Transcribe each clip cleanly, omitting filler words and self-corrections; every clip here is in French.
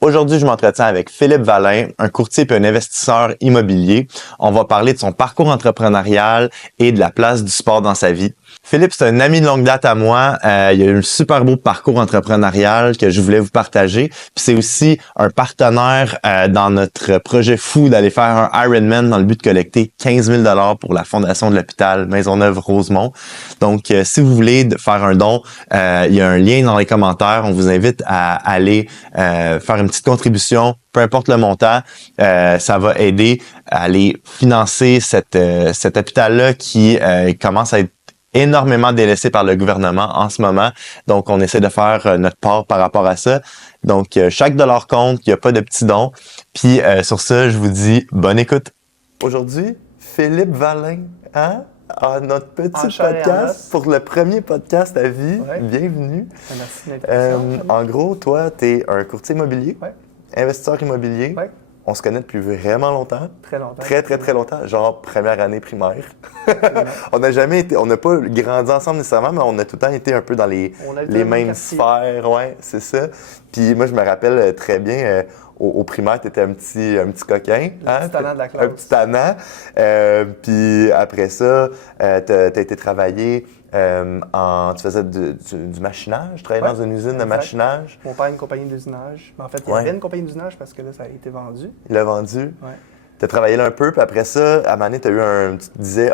Aujourd'hui, je m'entretiens avec Philippe Vallin, un courtier et un investisseur immobilier. On va parler de son parcours entrepreneurial et de la place du sport dans sa vie. Philippe, c'est un ami de longue date à moi. Il a eu un super beau parcours entrepreneurial que je voulais vous partager. Puis c'est aussi un partenaire dans notre projet fou d'aller faire un Ironman dans le but de collecter 15 000 $ pour la fondation de l'hôpital Maisonneuve-Rosemont. Donc, si vous voulez faire un don, il y a un lien dans les commentaires. On vous invite à aller faire une petite contribution, peu importe le montant. Ça va aider à aller financer cet hôpital-là qui commence à être énormément délaissé par le gouvernement en ce moment. Donc, on essaie de faire notre part par rapport à ça. Donc, chaque dollar compte, il n'y a pas de petits dons. Puis, sur ça, je vous dis bonne écoute. Aujourd'hui, Philippe Vallin, à notre petit podcast pour le premier podcast à vie. Ouais. Bienvenue. Merci de l'invitation. En gros, toi, tu es un courtier immobilier, Ouais. investisseur immobilier. Ouais. On se connaît depuis vraiment longtemps. Très longtemps. Très longtemps. Genre première année primaire. On n'a pas grandi ensemble nécessairement, mais on a tout le temps été un peu dans les mêmes sphères. Ouais, c'est ça. Puis moi, je me rappelle très bien, au primaire, tu étais un petit coquin. Un petit tannant de la classe. Un petit tannant. Puis après ça, tu as été travailler. Tu faisais du machinage, tu travaillais dans une usine de machinage. Mon père a une compagnie d'usinage. Mais en fait, il y avait une compagnie d'usinage parce que là, ça a été vendu. Il l'a vendu. Ouais. Tu as travaillé là un peu, puis après ça, à un moment donné, tu te disais,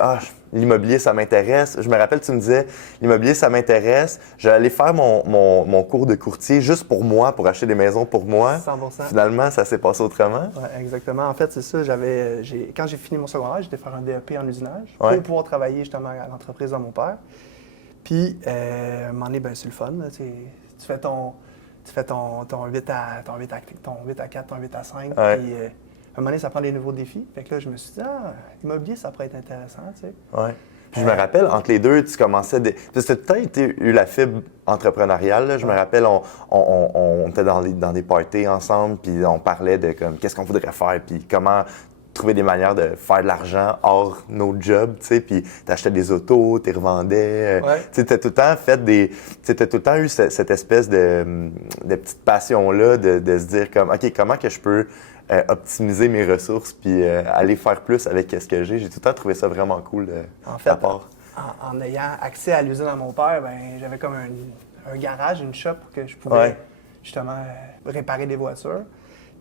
l'immobilier, ça m'intéresse. Je me rappelle, tu me disais, l'immobilier, ça m'intéresse. J'allais faire mon cours de courtier juste pour moi, pour acheter des maisons pour moi. 100%. Finalement, ça s'est passé autrement. Oui, exactement. En fait, c'est ça. Quand j'ai fini mon secondaire, j'étais faire un DEP en usinage Ouais. pour pouvoir travailler justement à l'entreprise de mon père. Puis, à un moment donné, c'est le fun. Là, tu fais ton 8 à 4, ton 8 à 5. Ouais. Puis, à un moment donné, ça prend des nouveaux défis. Fait que là, je me suis dit, l'immobilier, ça pourrait être intéressant, tu sais. Ouais. Puis je me rappelle, entre les deux, tu commençais... Parce que tu as peut-être eu la fibre entrepreneuriale. Là. Je me rappelle, on était dans des parties ensemble, puis on parlait de comme qu'est-ce qu'on voudrait faire, puis comment trouver des manières de faire de l'argent hors nos jobs, tu sais, puis t'achetais des autos, t'es revendais, Ouais. tu sais, t'as tout le temps t'as tout le temps eu cette espèce de petite passion-là de se dire comme, OK, comment que je peux optimiser mes ressources puis aller faire plus avec ce que j'ai. J'ai tout le temps trouvé ça vraiment cool En de fait, ta part. en ayant accès à l'usine à mon père, j'avais comme un garage, une shop où que je pouvais justement réparer des voitures.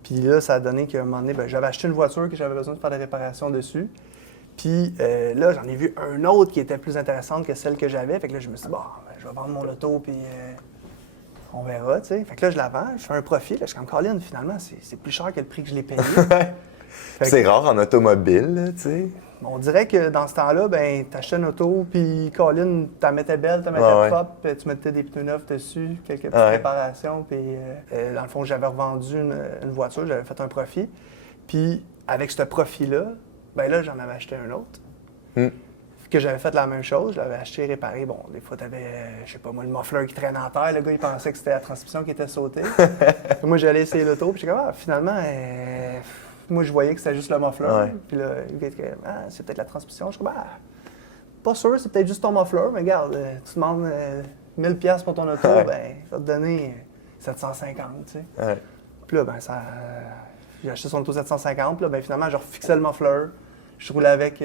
Puis là, ça a donné qu'à un moment donné, j'avais acheté une voiture que j'avais besoin de faire des réparations dessus. Puis là, j'en ai vu un autre qui était plus intéressante que celle que j'avais. Fait que là, je me suis dit, je vais vendre mon auto, puis on verra, tu sais. Fait que là, je la vends, je fais un profit. Là, je suis comme, Colin, finalement, c'est plus cher que le prix que je l'ai payé. C'est rare en automobile, là, tu sais. On dirait que dans ce temps-là, t'achetais une auto, puis Colin, tu la mettais belle, tu la mettais propre, puis tu mettais des pneus neufs dessus, quelques petites réparations, puis dans le fond, j'avais revendu une voiture, j'avais fait un profit. Puis avec ce profit-là, là, j'en avais acheté un autre. Que j'avais fait la même chose, je l'avais acheté, réparé. Bon, des fois, t'avais, je sais pas moi, le muffler qui traînait en terre. Le gars, il pensait que c'était la transmission qui était sautée. Moi, j'allais essayer l'auto, puis j'étais comme, finalement, moi, je voyais que c'était juste le muffler. Ouais. Puis là, le gars était comme, c'est peut-être la transmission. Je suis comme, pas sûr, c'est peut-être juste ton muffler, mais regarde, tu demandes 1000$ pour ton auto, je vais te donner 750, tu sais. Ouais. Puis là, j'ai acheté son auto 750, puis là, finalement, je refixais le muffler. Je roulais avec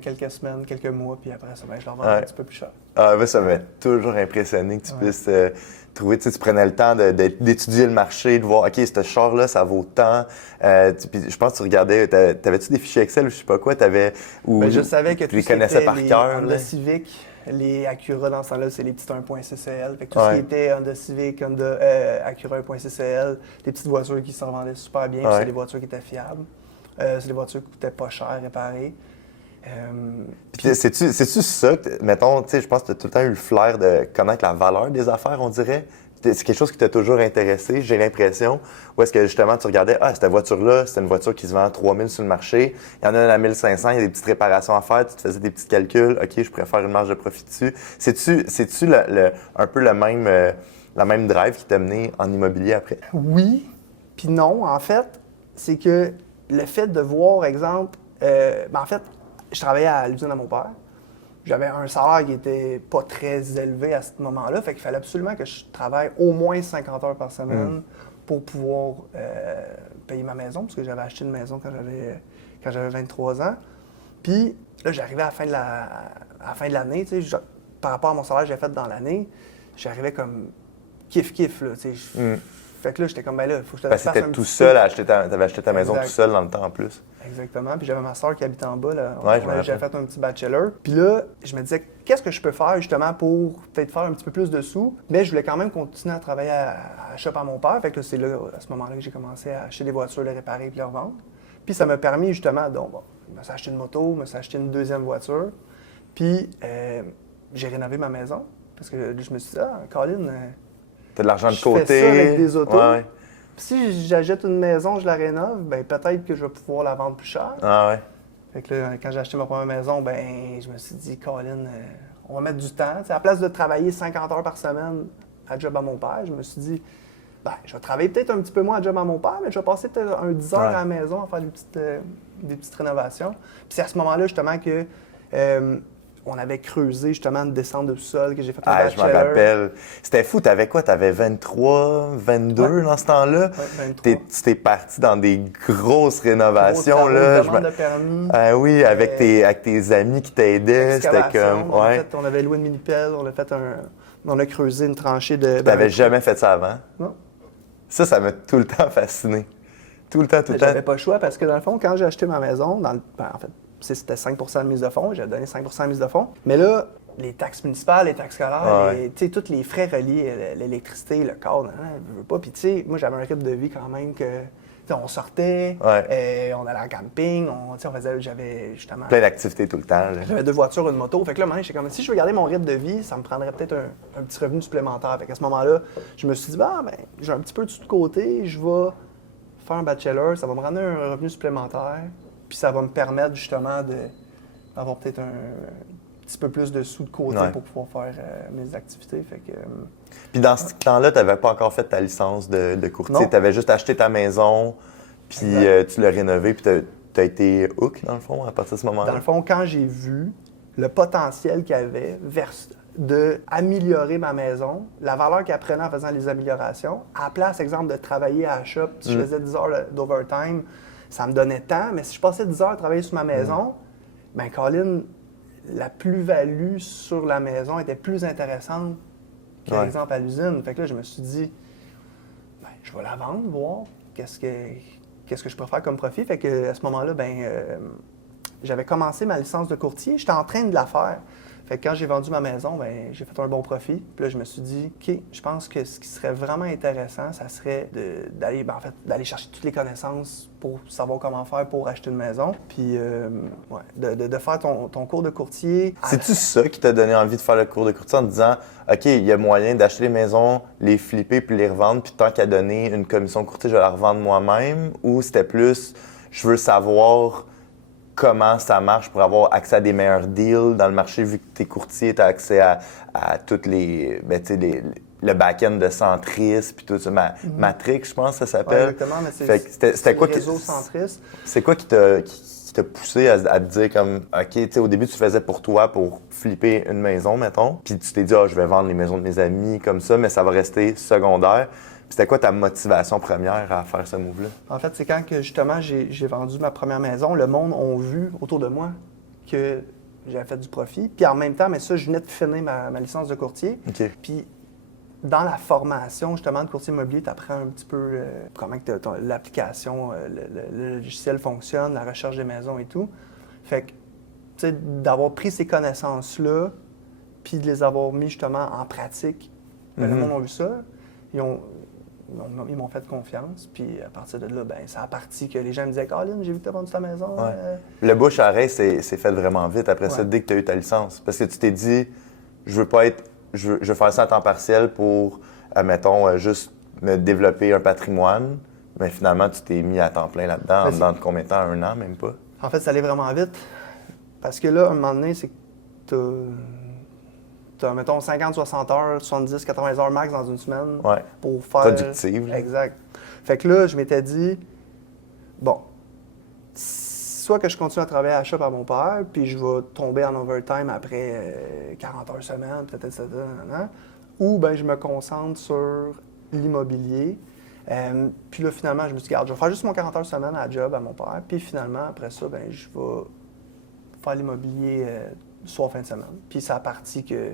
quelques semaines, quelques mois, puis après ça, je le revendais un petit peu plus cher. Ça m'a toujours impressionné que tu puisses trouver, tu prenais le temps d'étudier le marché, de voir, OK, ce char-là, ça vaut tant. Puis je pense que tu regardais, t'avais-tu des fichiers Excel ou je sais pas quoi, je savais que tu les connaissais par cœur. Honda Civic, les Acura dans ce temps-là, c'est les petits 1.6CL. Fait que tout ce qui était Honda Civic, Acura 1.6CL, des petites voitures qui se revendaient super bien, puis c'est des voitures qui étaient fiables. C'est des voitures qui coûtaient pas cher à réparer. C'est-tu ça, mettons, tu sais, je pense que tu as tout le temps eu le flair de connaître la valeur des affaires, on dirait. C'est quelque chose qui t'a toujours intéressé, j'ai l'impression. Ou est-ce que justement tu regardais, cette voiture-là, c'est une voiture qui se vend à 3 000 sur le marché, il y en a une à 1 500, il y a des petites réparations à faire, tu te faisais des petits calculs, OK, je pourrais faire une marge de profit dessus. C'est-tu un peu la même drive qui t'a mené en immobilier après? Oui, puis non. En fait, c'est que le fait de voir, exemple, en fait, je travaillais à l'usine à mon père. J'avais un salaire qui était pas très élevé à ce moment-là, fait qu'il fallait absolument que je travaille au moins 50 heures par semaine pour pouvoir payer ma maison, parce que j'avais acheté une maison quand j'avais 23 ans. Puis là, j'arrivais à la fin de l'année, tu sais, par rapport à mon salaire que j'ai fait dans l'année, j'arrivais comme kiff, là, tu sais. Fait que là, j'étais comme, ben là, il faut que je te fasse un t'étais tout seul, t'avais acheté ta maison tout seul dans le temps en plus. Exactement. Puis j'avais ma soeur qui habitait en bas, là. Ouais, j'avais fait un petit bachelor. Puis là, je me disais, qu'est-ce que je peux faire justement pour peut-être faire un petit peu plus de sous? Mais je voulais quand même continuer à travailler à shop à mon père. Fait que là, c'est là, à ce moment-là, que j'ai commencé à acheter des voitures, les réparer puis les revendre. Puis ça m'a permis justement, donc, bon, je me suis acheté une moto, je me suis acheté une deuxième voiture. Puis j'ai rénové ma maison. Parce que je me suis dit, Colin, t'as de l'argent de je côté. fais ça avec des autos. Ouais. Puis si j'achète une maison, je la rénove, ben peut-être que je vais pouvoir la vendre plus cher. Ah ouais. Fait que là, quand j'ai acheté ma première maison, ben je me suis dit, Colin, on va mettre du temps. T'sais, à la place de travailler 50 heures par semaine à job à mon père, je me suis dit, ben je vais travailler peut-être un petit peu moins à job à mon père, mais je vais passer peut-être un 10 heures à la maison à faire des petites rénovations. Puis c'est à ce moment-là justement que on avait creusé justement une descente de sous-sol, que j'ai fait un bachelor. Je me rappelle. C'était fou, t'avais quoi? T'avais 23, 22 dans ce temps-là? Ouais, 23. Tu t'es parti dans des grosses rénovations, là. Demande de permis. Ah oui, avec tes amis qui t'aidaient. C'était comme. On avait loué une mini-pelle, on a creusé une tranchée de. T'avais jamais fait ça avant? Non. Ça m'a tout le temps fasciné. Tout le temps. J'avais pas le choix parce que dans le fond, quand j'ai acheté ma maison, en fait, c'était 5 % de mise de fonds, j'ai donné 5 % de mise de fonds. Mais là, les taxes municipales, les taxes scolaires, tous les frais reliés, l'électricité, le cadre, je veux pas. Puis tu sais, moi j'avais un rythme de vie quand même que on sortait, on allait en camping, j'avais justement plein d'activités tout le temps. Là. J'avais 2 voitures, une moto. Fait que là, j'étais comme si je veux garder mon rythme de vie, ça me prendrait peut-être un petit revenu supplémentaire. Fait qu'à ce moment-là, je me suis dit, j'ai un petit peu de sous de côté, je vais faire un bachelor, ça va me rendre un revenu supplémentaire. Puis ça va me permettre justement d'avoir peut-être un petit peu plus de sous de côté pour pouvoir faire mes activités. Fait que, puis dans ce temps-là, tu n'avais pas encore fait ta licence de courtier. Tu avais juste acheté ta maison, puis tu l'as rénovée, puis tu as été hook, dans le fond, à partir de ce moment-là? Dans le fond, quand j'ai vu le potentiel qu'il y avait d'améliorer ma maison, la valeur qu'elle prenait en faisant les améliorations, à la place, exemple, de travailler à la shop, si je faisais 10 heures d'overtime, ça me donnait temps, mais si je passais 10 heures à travailler sur ma maison, ben Colin, la plus-value sur la maison était plus intéressante que, par exemple, à l'usine. Fait que là, je me suis dit, je vais la vendre, voir qu'est-ce que je peux faire comme profit. Fait que à ce moment-là, j'avais commencé ma licence de courtier. J'étais en train de la faire. Fait que quand j'ai vendu ma maison, j'ai fait un bon profit. Puis là, je me suis dit, OK, je pense que ce qui serait vraiment intéressant, ça serait d'aller chercher toutes les connaissances pour savoir comment faire pour acheter une maison. Puis, de faire ton cours de courtier. C'est-tu ça qui t'a donné envie de faire le cours de courtier en te disant, OK, il y a moyen d'acheter les maisons, les flipper puis les revendre, puis tant qu'à donner une commission de courtier, je vais la revendre moi-même? Ou c'était plus, je veux savoir comment ça marche pour avoir accès à des meilleurs deals dans le marché, vu que tu es courtier, tu as accès à toutes les, le back-end de Centris, puis tout ça, Matrix, je pense que ça s'appelle. Exactement, mais c'était quoi réseau Centris. C'est quoi qui t'a poussé à te dire comme, OK, tu sais, au début, tu faisais pour toi, pour flipper une maison, mettons, puis tu t'es dit, je vais vendre les maisons de mes amis comme ça, mais ça va rester secondaire. C'était quoi ta motivation première à faire ce move-là? En fait, c'est quand que justement j'ai vendu ma première maison, le monde a vu autour de moi que j'avais fait du profit. Puis en même temps, mais ça, je venais de finir ma licence de courtier. Okay. Puis dans la formation justement de courtier immobilier, tu apprends un petit peu comment l'application, le logiciel fonctionne, la recherche des maisons et tout. Fait que, tu sais, d'avoir pris ces connaissances-là, puis de les avoir mis justement en pratique, le monde a vu ça. Ils m'ont fait confiance, puis à partir de là, ça a parti que les gens me disaient « Colin, j'ai vu que tu as vendu ta maison. Ouais. Le bouche à oreille, c'est fait vraiment vite après ça, dès que tu as eu ta licence. Parce que tu t'es dit, je veux faire ça à temps partiel pour, admettons, juste me développer un patrimoine. Mais finalement, tu t'es mis à temps plein là-dedans, dans combien de temps? 1 an, même pas? En fait, ça allait vraiment vite. Parce que là, à un moment donné, c'est que t'as, mettons, 50, 60 heures, 70, 80 heures max dans une semaine pour faire... Productive. Exact. Fait que là, je m'étais dit, bon, soit que je continue à travailler à la shop à mon père, puis je vais tomber en overtime après 40 heures semaine, peut-être ça, ou bien je me concentre sur l'immobilier. Puis là, finalement, je me suis dit, regarde, je vais faire juste mon 40 heures semaine à la job à mon père. Puis finalement, après ça, ben, je vais faire l'immobilier soir, fin de semaine. Puis ça a parti que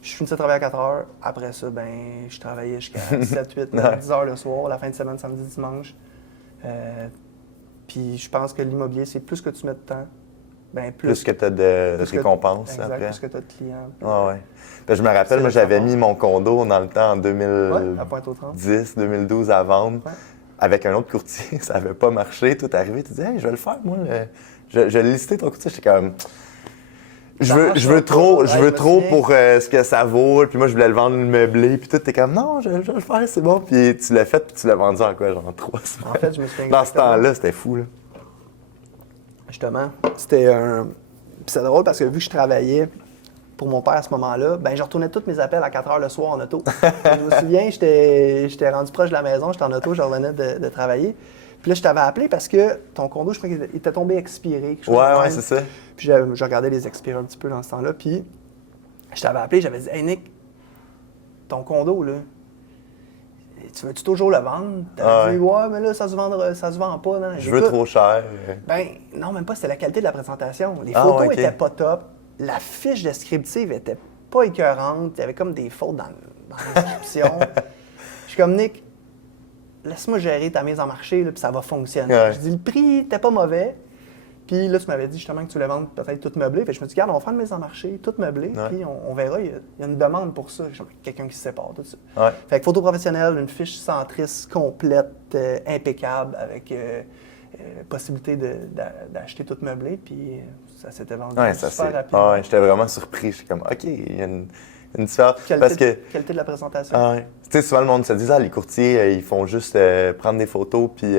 je finissais de travailler à 4 heures. Après ça, ben, je travaillais jusqu'à 7, 8, 9, 10 heures le soir, la fin de semaine, samedi, dimanche. Puis je pense que l'immobilier, c'est plus que tu mets de temps, ben, plus que tu as de récompenses exact, après. Plus que tu as de clients. Ah ouais. Ben, je me rappelle, moi, j'avais mis mon condo dans le temps en 2010, 2012 à vendre. Ouais. Avec un autre courtier, ça n'avait pas marché. Tout est arrivé, tu dis, hey, je vais le faire, moi. Je vais lister ton courtier. J'étais comme. Je veux trop pour ce que ça vaut. Puis moi, je voulais le vendre le meublé. Puis tout, t'es comme, non, je vais le faire, c'est bon. Puis tu l'as fait, puis tu l'as vendu en quoi, genre 3 semaines. En fait, je me souviens. Dans ce temps-là, c'était fou, là. Justement, c'était un. Puis c'est drôle parce que vu que je travaillais pour mon père à ce moment-là, ben je retournais tous mes appels à 4 heures le soir en auto. Je me souviens, j'étais rendu proche de la maison, j'étais en auto, je revenais de travailler. Puis là, je t'avais appelé parce que ton condo, je crois qu'il était tombé expiré. Ouais, c'est ça. Puis je regardais les expirés un petit peu dans ce temps-là. Puis je t'avais appelé, j'avais dit, hey Nick, ton condo, là, tu veux-tu toujours le vendre? T'avais dit, ouais, mais là, ça se vend pas. Non? Je veux trop cher. Ben, non, même pas, c'était la qualité de la présentation. Les photos étaient pas top. La fiche descriptive était pas écœurante. Il y avait comme des fautes dans l'inscription. Je suis comme, Nick, laisse-moi gérer ta mise en marché, là, puis ça va fonctionner. Ouais. Je dis, le prix n'était pas mauvais. Puis là, tu m'avais dit justement que tu voulais vendre peut-être tout meublé. Fait que je me suis dit, regarde, on va faire une mise en marché, tout meublé, puis on verra. Il y a une demande pour ça. Quelqu'un qui se sépare, tout ça. Ouais. Fait que photo professionnelle, une fiche centriste complète, impeccable, avec possibilité d'acheter tout meublé. Puis ça s'était vendu super rapidement. Ouais, j'étais vraiment surpris. J'étais comme, OK, il y a une différence. Qualité de la présentation. Tu sais, souvent, le monde se dit, les courtiers, ils font juste prendre des photos, puis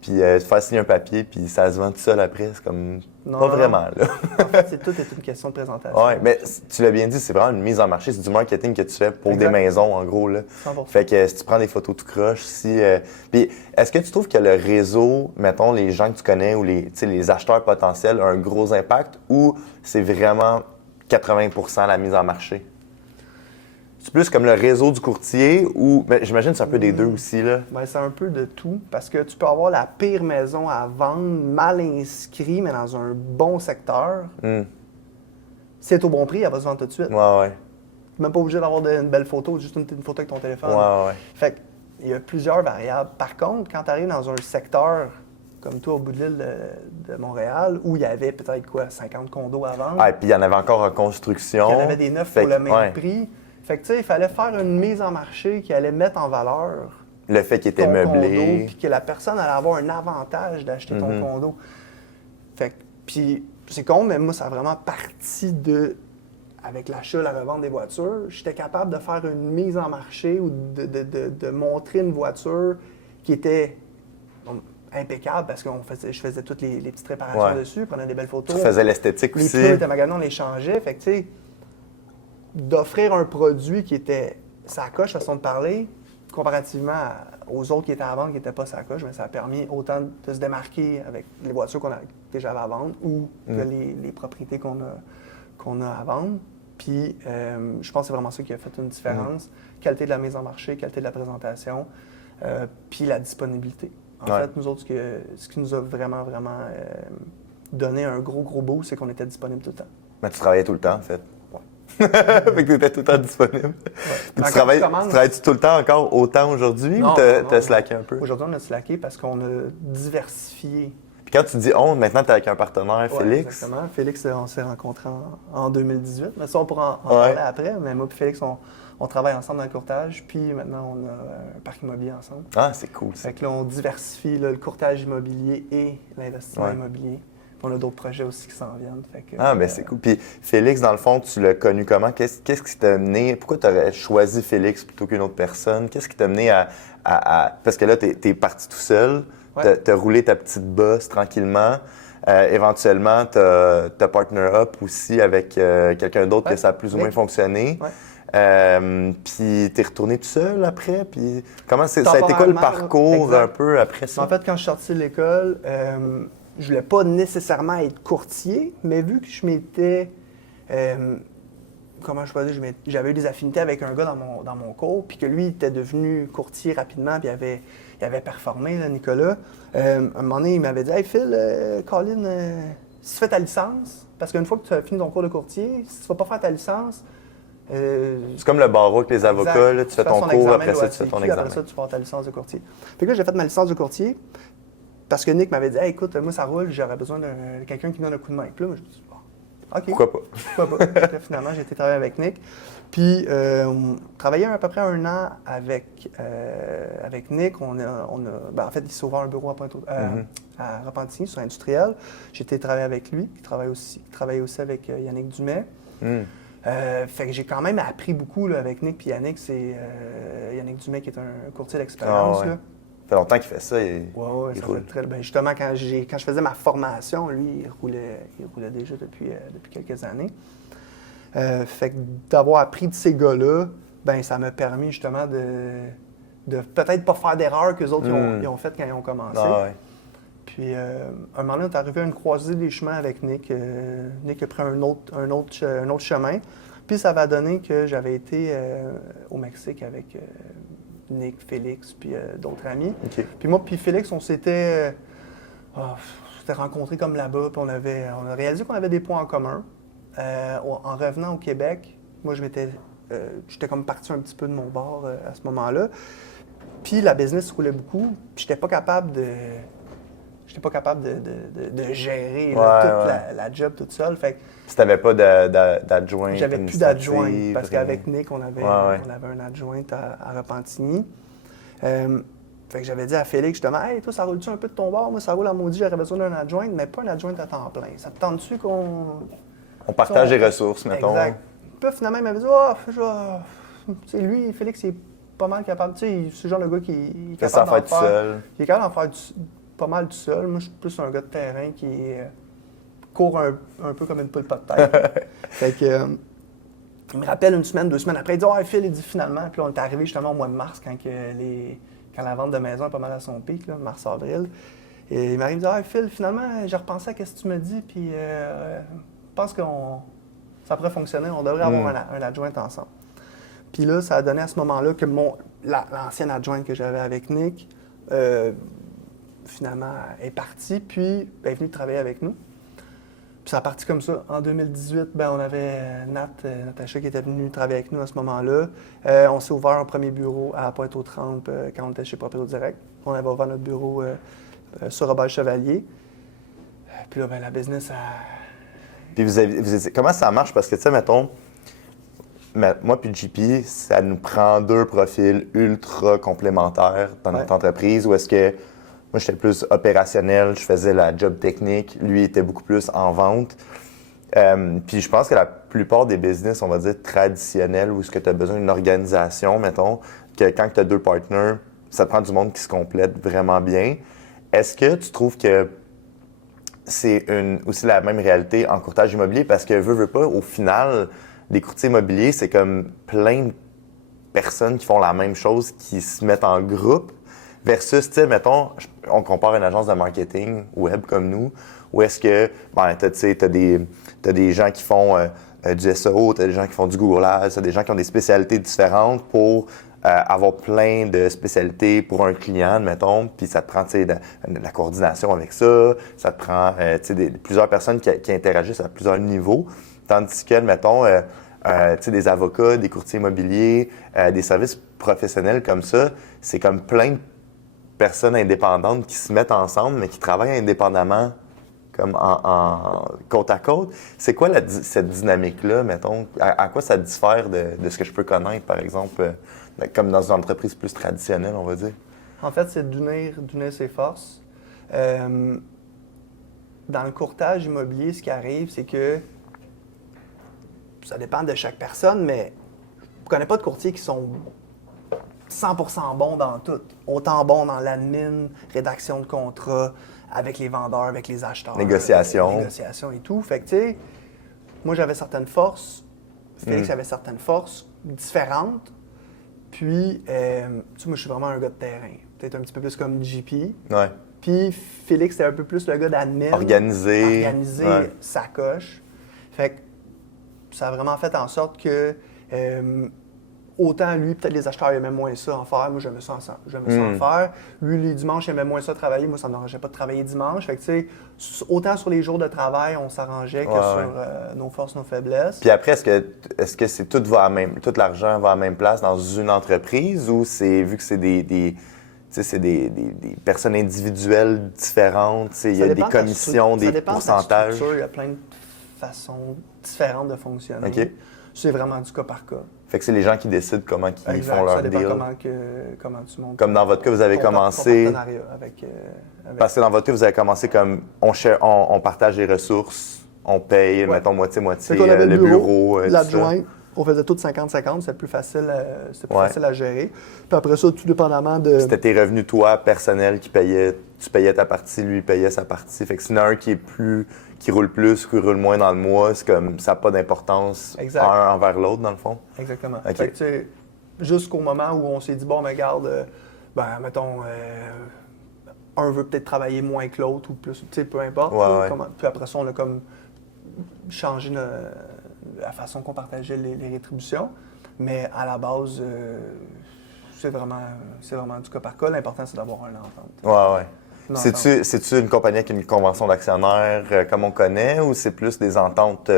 faire signer un papier, puis ça se vend tout seul après. C'est comme pas vraiment, là. En fait, tout est une question de présentation. Oui, mais tu l'as bien dit, c'est vraiment une mise en marché. C'est du marketing que tu fais pour des maisons, en gros, là. 100%. Fait que si tu prends des photos tout croche, Puis est-ce que tu trouves que le réseau, mettons, les gens que tu connais ou les acheteurs potentiels, ont un gros impact, ou c'est vraiment 80% la mise en marché? C'est plus comme le réseau du courtier ou. Ben, j'imagine que c'est un peu des deux aussi, là. Bien, c'est un peu de tout. Parce que tu peux avoir la pire maison à vendre, mal inscrit, mais dans un bon secteur. Si elle est au bon prix, elle va se vendre tout de suite. Ouais. Tu n'es même pas obligé d'avoir une belle photo, juste une photo avec ton téléphone. Ouais. Fait qu'il y a plusieurs variables. Par contre, quand tu arrives dans un secteur comme toi, au bout de l'île de Montréal, où il y avait peut-être 50 condos à vendre. Ah, et puis il y en avait encore en construction. Il y en avait des neufs pour le même prix. Fait que, tu sais, il fallait faire une mise en marché qui allait mettre en valeur le fait qu'il était meublé. Puis que la personne allait avoir un avantage d'acheter ton condo. Fait que, puis c'est con, mais moi, ça a vraiment parti avec l'achat, la revente des voitures. J'étais capable de faire une mise en marché ou de montrer une voiture qui était impeccable parce que je faisais toutes les petites réparations dessus, prenais des belles photos. Tu faisais l'esthétique aussi. Les pneus étaient maganés, on les changeait. Fait que, tu sais, d'offrir un produit qui était sa coche, façon de parler, comparativement aux autres qui étaient à vendre, qui n'étaient pas sa coche, mais ça a permis autant de se démarquer avec les voitures que j'avais à vendre ou que les propriétés qu'on a à vendre. Puis, je pense que c'est vraiment ça qui a fait une différence. Qualité de la mise en marché, qualité de la présentation, puis la disponibilité. En fait, nous autres, ce qui nous a vraiment donné un gros boost, c'est qu'on était disponible tout le temps. Mais tu travaillais tout le temps, en fait. Fait que tu étais tout le temps disponible. Puis tu travailles-tu tout le temps encore autant aujourd'hui ou t'as slacké un peu? Aujourd'hui, on a slacké parce qu'on a diversifié. Puis quand tu dis on, maintenant tu es avec un partenaire, Félix. Exactement. Félix, on s'est rencontrés en 2018. Mais ça, on pourra en parler après. Mais moi et Félix, on travaille ensemble dans le courtage. Puis maintenant, on a un parc immobilier ensemble. Ah, c'est cool ça. Fait que là, on diversifie le courtage immobilier et l'investissement immobilier. On a d'autres projets aussi qui s'en viennent. Fait que, ben c'est cool. Puis Félix, dans le fond, tu l'as connu comment? Qu'est-ce qui t'a amené? Pourquoi tu aurais choisi Félix plutôt qu'une autre personne? Qu'est-ce qui t'a amené à... Parce que là, t'es parti tout seul. T'as roulé ta petite bosse tranquillement. Éventuellement, t'as partner up aussi avec quelqu'un d'autre que ça a plus ou moins fonctionné. Puis t'es retourné tout seul après? Puis comment ça a été quoi le parcours un peu après ça? En fait, quand je suis sorti de l'école... je voulais pas nécessairement être courtier, mais vu que je m'étais comment je peux dire, j'avais eu des affinités avec un gars dans mon cours, puis que lui, il était devenu courtier rapidement, puis il avait performé, là, Nicolas. Un moment donné, il m'avait dit « Hey Phil, Colin, si tu fais ta licence, parce qu'une fois que tu as fini ton cours de courtier, si tu ne vas pas faire ta licence, c'est comme le barreau avec les avocats, là, tu fais ton cours, après ça, tu fais ton examen. Après ça, tu fais ta licence de courtier. Fait que là, j'ai fait ma licence de courtier parce que Nick m'avait dit hey, écoute, moi, ça roule, j'aurais besoin de quelqu'un qui me donne un coup de main. Puis là, moi, je me suis dit OK. Pourquoi pas? Pourquoi pas? Là, finalement, j'ai été travailler avec Nick. Puis, on travaillait à peu près 1 an avec Nick. En fait, il s'est ouvert un bureau à Repentigny, sur Industriel. J'ai été travailler avec lui. Il travaillait aussi avec Yannick Dumais. Fait que j'ai quand même appris beaucoup là, avec Nick. Puis Yannick, c'est Yannick Dumais qui est un courtier d'expérience. Ça fait longtemps qu'il fait ça. Oui, ça fait très bien. Justement, quand je faisais ma formation, lui, il roulait déjà depuis quelques années. Fait que d'avoir appris de ces gars-là, ben ça m'a permis justement de peut-être pas faire d'erreurs qu'eux autres ils ont faites quand ils ont commencé. Puis, un moment donné, on est arrivé à une croisée des chemins avec Nick. Nick a pris un autre chemin. Puis, ça va donner que j'avais été au Mexique avec Nick, Félix, puis d'autres amis. Okay. Puis moi, puis Félix, on s'était rencontrés comme là-bas. Puis on a réalisé qu'on avait des points en commun. En revenant au Québec, moi, j'étais comme parti un petit peu de mon bord à ce moment-là. Puis, la business roulait beaucoup. Puis, j'étais pas capable de gérer toute la job toute seule. Fait que si tu n'avais pas d'adjoint. J'avais plus d'adjoint parce qu'avec Nick, on avait un adjoint à Repentigny. Fait que j'avais dit à Félix justement, hey, toi, ça roule-tu un peu de ton bord? Moi, ça roule en maudit, j'aurais besoin d'un adjoint, mais pas un adjoint à temps plein. Ça te tente-tu qu'on. On partage les ressources, mettons. Exact. Puis finalement, il m'avait dit, lui, Félix, il est pas mal capable. Tu sais, c'est le genre de gars qui est capable d'en faire tout seul. Il est capable d'en faire pas mal tout seul. Moi, je suis plus un gars de terrain qui court un peu comme une poule pas de tête. Fait que, il me rappelle 1 semaine, 2 semaines après, il dit « Phil, il dit finalement. » Puis là, on est arrivé justement au mois de mars, quand la vente de maison est pas mal à son pic, mars-avril. Et il m'arrive, il dit « Phil, finalement, j'ai repensé à ce que tu me dis, puis je pense que ça pourrait fonctionner. On devrait avoir un adjoint ensemble. » Puis là, ça a donné à ce moment-là que l'ancienne adjointe que j'avais avec Nick, finalement, est partie, puis elle est venue travailler avec nous. Puis ça a parti comme ça. En 2018, on avait Natacha qui était venue travailler avec nous à ce moment-là. On s'est ouvert un premier bureau à Pointe-aux-Trembles quand on était chez Proprio Direct. On avait ouvert notre bureau sur Robert-Chevalier. Puis là, la business a... Puis comment ça marche? Parce que, tu sais, mettons, moi puis JP, ça nous prend 2 profils ultra complémentaires dans notre entreprise, où est-ce que moi, j'étais plus opérationnel, je faisais la job technique. Lui était beaucoup plus en vente. Puis je pense que la plupart des business, on va dire, traditionnels, où est-ce que tu as besoin d'une organisation, mettons, que quand tu as 2 partners, ça te prend du monde qui se complète vraiment bien. Est-ce que tu trouves que c'est aussi la même réalité en courtage immobilier? Parce que, veux pas, au final, des courtiers immobiliers, c'est comme plein de personnes qui font la même chose, qui se mettent en groupe. Versus, tu sais, mettons, on compare une agence de marketing web comme nous, où est-ce que, t'as des gens qui font du SEO, t'as des gens qui font du Google Ads, t'as des gens qui ont des spécialités différentes pour avoir plein de spécialités pour un client, mettons, puis ça te prend, tu sais, de la coordination avec ça, ça te prend, tu sais, plusieurs personnes qui interagissent à plusieurs niveaux, tandis que, mettons, tu sais, des avocats, des courtiers immobiliers, des services professionnels comme ça, c'est comme plein de personnes indépendantes qui se mettent ensemble, mais qui travaillent indépendamment, comme en côte à côte. C'est quoi cette dynamique-là, mettons? À quoi ça diffère de ce que je peux connaître, par exemple, comme dans une entreprise plus traditionnelle, on va dire? En fait, c'est d'unir ses forces. Dans le courtage immobilier, ce qui arrive, c'est que ça dépend de chaque personne, mais je ne connais pas de courtiers qui sont 100% bons dans tout. Autant bons dans l'admin, rédaction de contrats, avec les vendeurs, avec les acheteurs. Négociation et tout. Fait que, tu sais, moi, j'avais certaines forces. Félix avait certaines forces différentes. Puis, tu sais, moi, je suis vraiment un gars de terrain. Peut-être un petit peu plus comme JP. Ouais. Puis, Félix, c'était un peu plus le gars d'admin. Organisé, sa coche. Fait que ça a vraiment fait en sorte que autant lui, peut-être les acheteurs aimaient moins ça en faire. Moi, j'aimais ça en faire. Lui, les dimanches, il aimait moins ça travailler. Moi, ça ne m'arrangeait pas de travailler dimanche. Fait que, tu sais, autant sur les jours de travail, on s'arrangeait que sur nos forces, nos faiblesses. Puis après, est-ce que c'est tout l'argent va à la même place dans une entreprise ou c'est vu que c'est des personnes individuelles différentes, il y a des commissions, des pourcentages? Il y a plein de façons différentes de fonctionner. Okay. C'est vraiment du cas par cas. Fait que c'est les gens qui décident comment ils font leur deal. Ça dépend comment tu montes. Comme dans votre cas, vous avez commencé... Ton partenariat avec... Parce que dans votre cas, vous avez commencé comme on partage les ressources, on paye, mettons, moitié-moitié, le bureau, l'adjoint. On faisait tout 50-50, c'était plus facile à gérer. Puis après ça, tout dépendamment de... C'était tes revenus, toi, personnels, tu payais ta partie, lui, il payait sa partie. Fait que s'il y en a un qui roule plus ou qui roule moins dans le mois, c'est comme ça n'a pas d'importance un envers l'autre, dans le fond. Exactement. Okay. Fait que, tu sais, jusqu'au moment où on s'est dit, bon, mais regarde, mettons, un veut peut-être travailler moins que l'autre ou plus, tu sais, peu importe. Puis après ça, on a comme changé la façon qu'on partageait les rétributions. Mais à la base, c'est vraiment du cas par cas. L'important, c'est d'avoir un entente. C'est-tu une compagnie avec une convention d'actionnaires comme on connaît ou c'est plus des ententes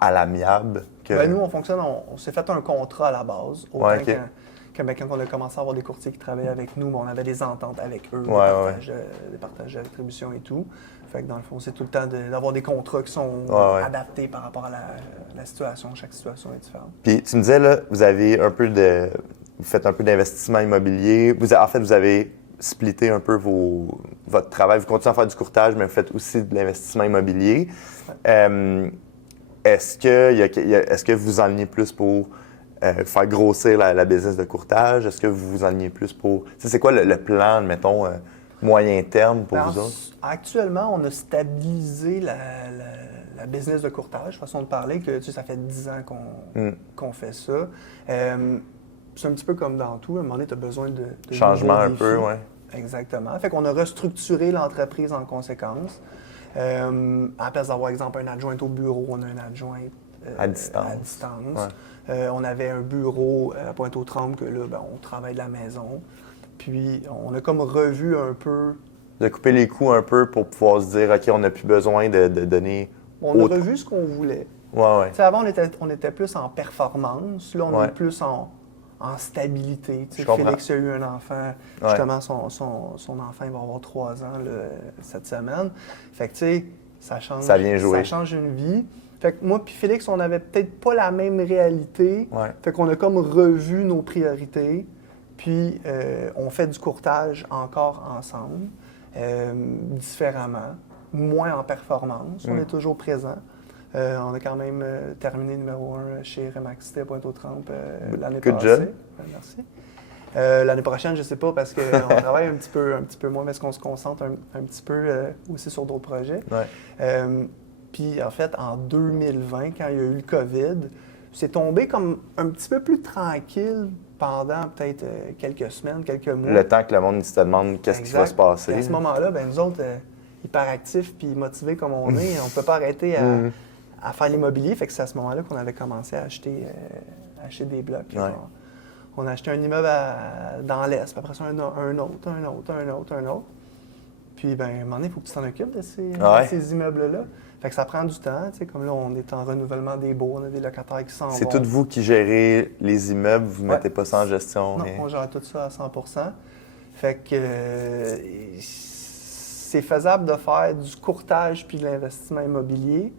à l'amiable? Nous, on fonctionne, on s'est fait un contrat à la base. Quand on a commencé à avoir des courtiers qui travaillaient avec nous, on avait des ententes avec eux, des partages de rétribution et tout. Fait que dans le fond, c'est tout le temps d'avoir des contrats qui sont adaptés par rapport à la situation. Chaque situation est différente. Puis tu me disais, là, vous faites un peu d'investissement immobilier. Vous avez splitté un peu votre travail. Vous continuez à faire du courtage, mais vous faites aussi de l'investissement immobilier. Est-ce que vous vous enlignez plus pour faire grossir la business de courtage? Est-ce que vous vous enlignez plus pour... C'est quoi le plan, mettons, moyen terme pour vous autres? Actuellement, on a stabilisé la business de courtage, façon de parler, que ça fait 10 ans qu'on fait ça. C'est un petit peu comme dans tout. À un moment donné, tu as besoin de changement un peu, oui. Exactement. Fait qu'on a restructuré l'entreprise en conséquence. À la place d'avoir, exemple, un adjoint au bureau, on a un adjoint à distance. On avait un bureau à Pointe-aux-Trembles que là, on travaille de la maison. Puis, on a comme revu un peu... De couper les coûts un peu pour pouvoir se dire, OK, on n'a plus besoin de donner... On a revu ce qu'on voulait. Avant, on était plus en performance. Là, on est plus en stabilité. Félix a eu un enfant. Justement, son enfant il va avoir 3 ans cette semaine. Fait que, tu sais, ça change une vie. Fait que moi puis Félix, on n'avait peut-être pas la même réalité. Fait qu'on a comme revu nos priorités. Puis, on fait du courtage encore ensemble, différemment, moins en performance. On est toujours présent. On a quand même terminé numéro 1 chez Remax à Pointe-aux-Trembles l'année passée. Good job. Merci. L'année prochaine, je ne sais pas parce qu'on travaille un petit peu moins, mais est-ce qu'on se concentre un petit peu aussi sur d'autres projets. Puis, en fait, en 2020, quand il y a eu le COVID, c'est tombé comme un petit peu plus tranquille pendant peut-être quelques semaines, quelques mois. Le temps que le monde se demande qu'est-ce qui va se passer. Et à ce moment-là, nous autres, hyperactifs puis motivés comme on est, on ne peut pas arrêter à faire l'immobilier. Fait que c'est à ce moment-là qu'on avait commencé à acheter des blocs. On a acheté un immeuble dans l'Est, puis après ça, un autre. Puis, à un moment donné, il faut que tu t'en occupes de ces immeubles-là. Fait que ça prend du temps. Comme là, on est en renouvellement des baux, on a des locataires qui s'en vont. C'est tout vous qui gérez les immeubles, vous ne mettez pas ça en gestion? Non, on gère tout ça à 100%. Fait que c'est faisable de faire du courtage puis de l'investissement immobilier,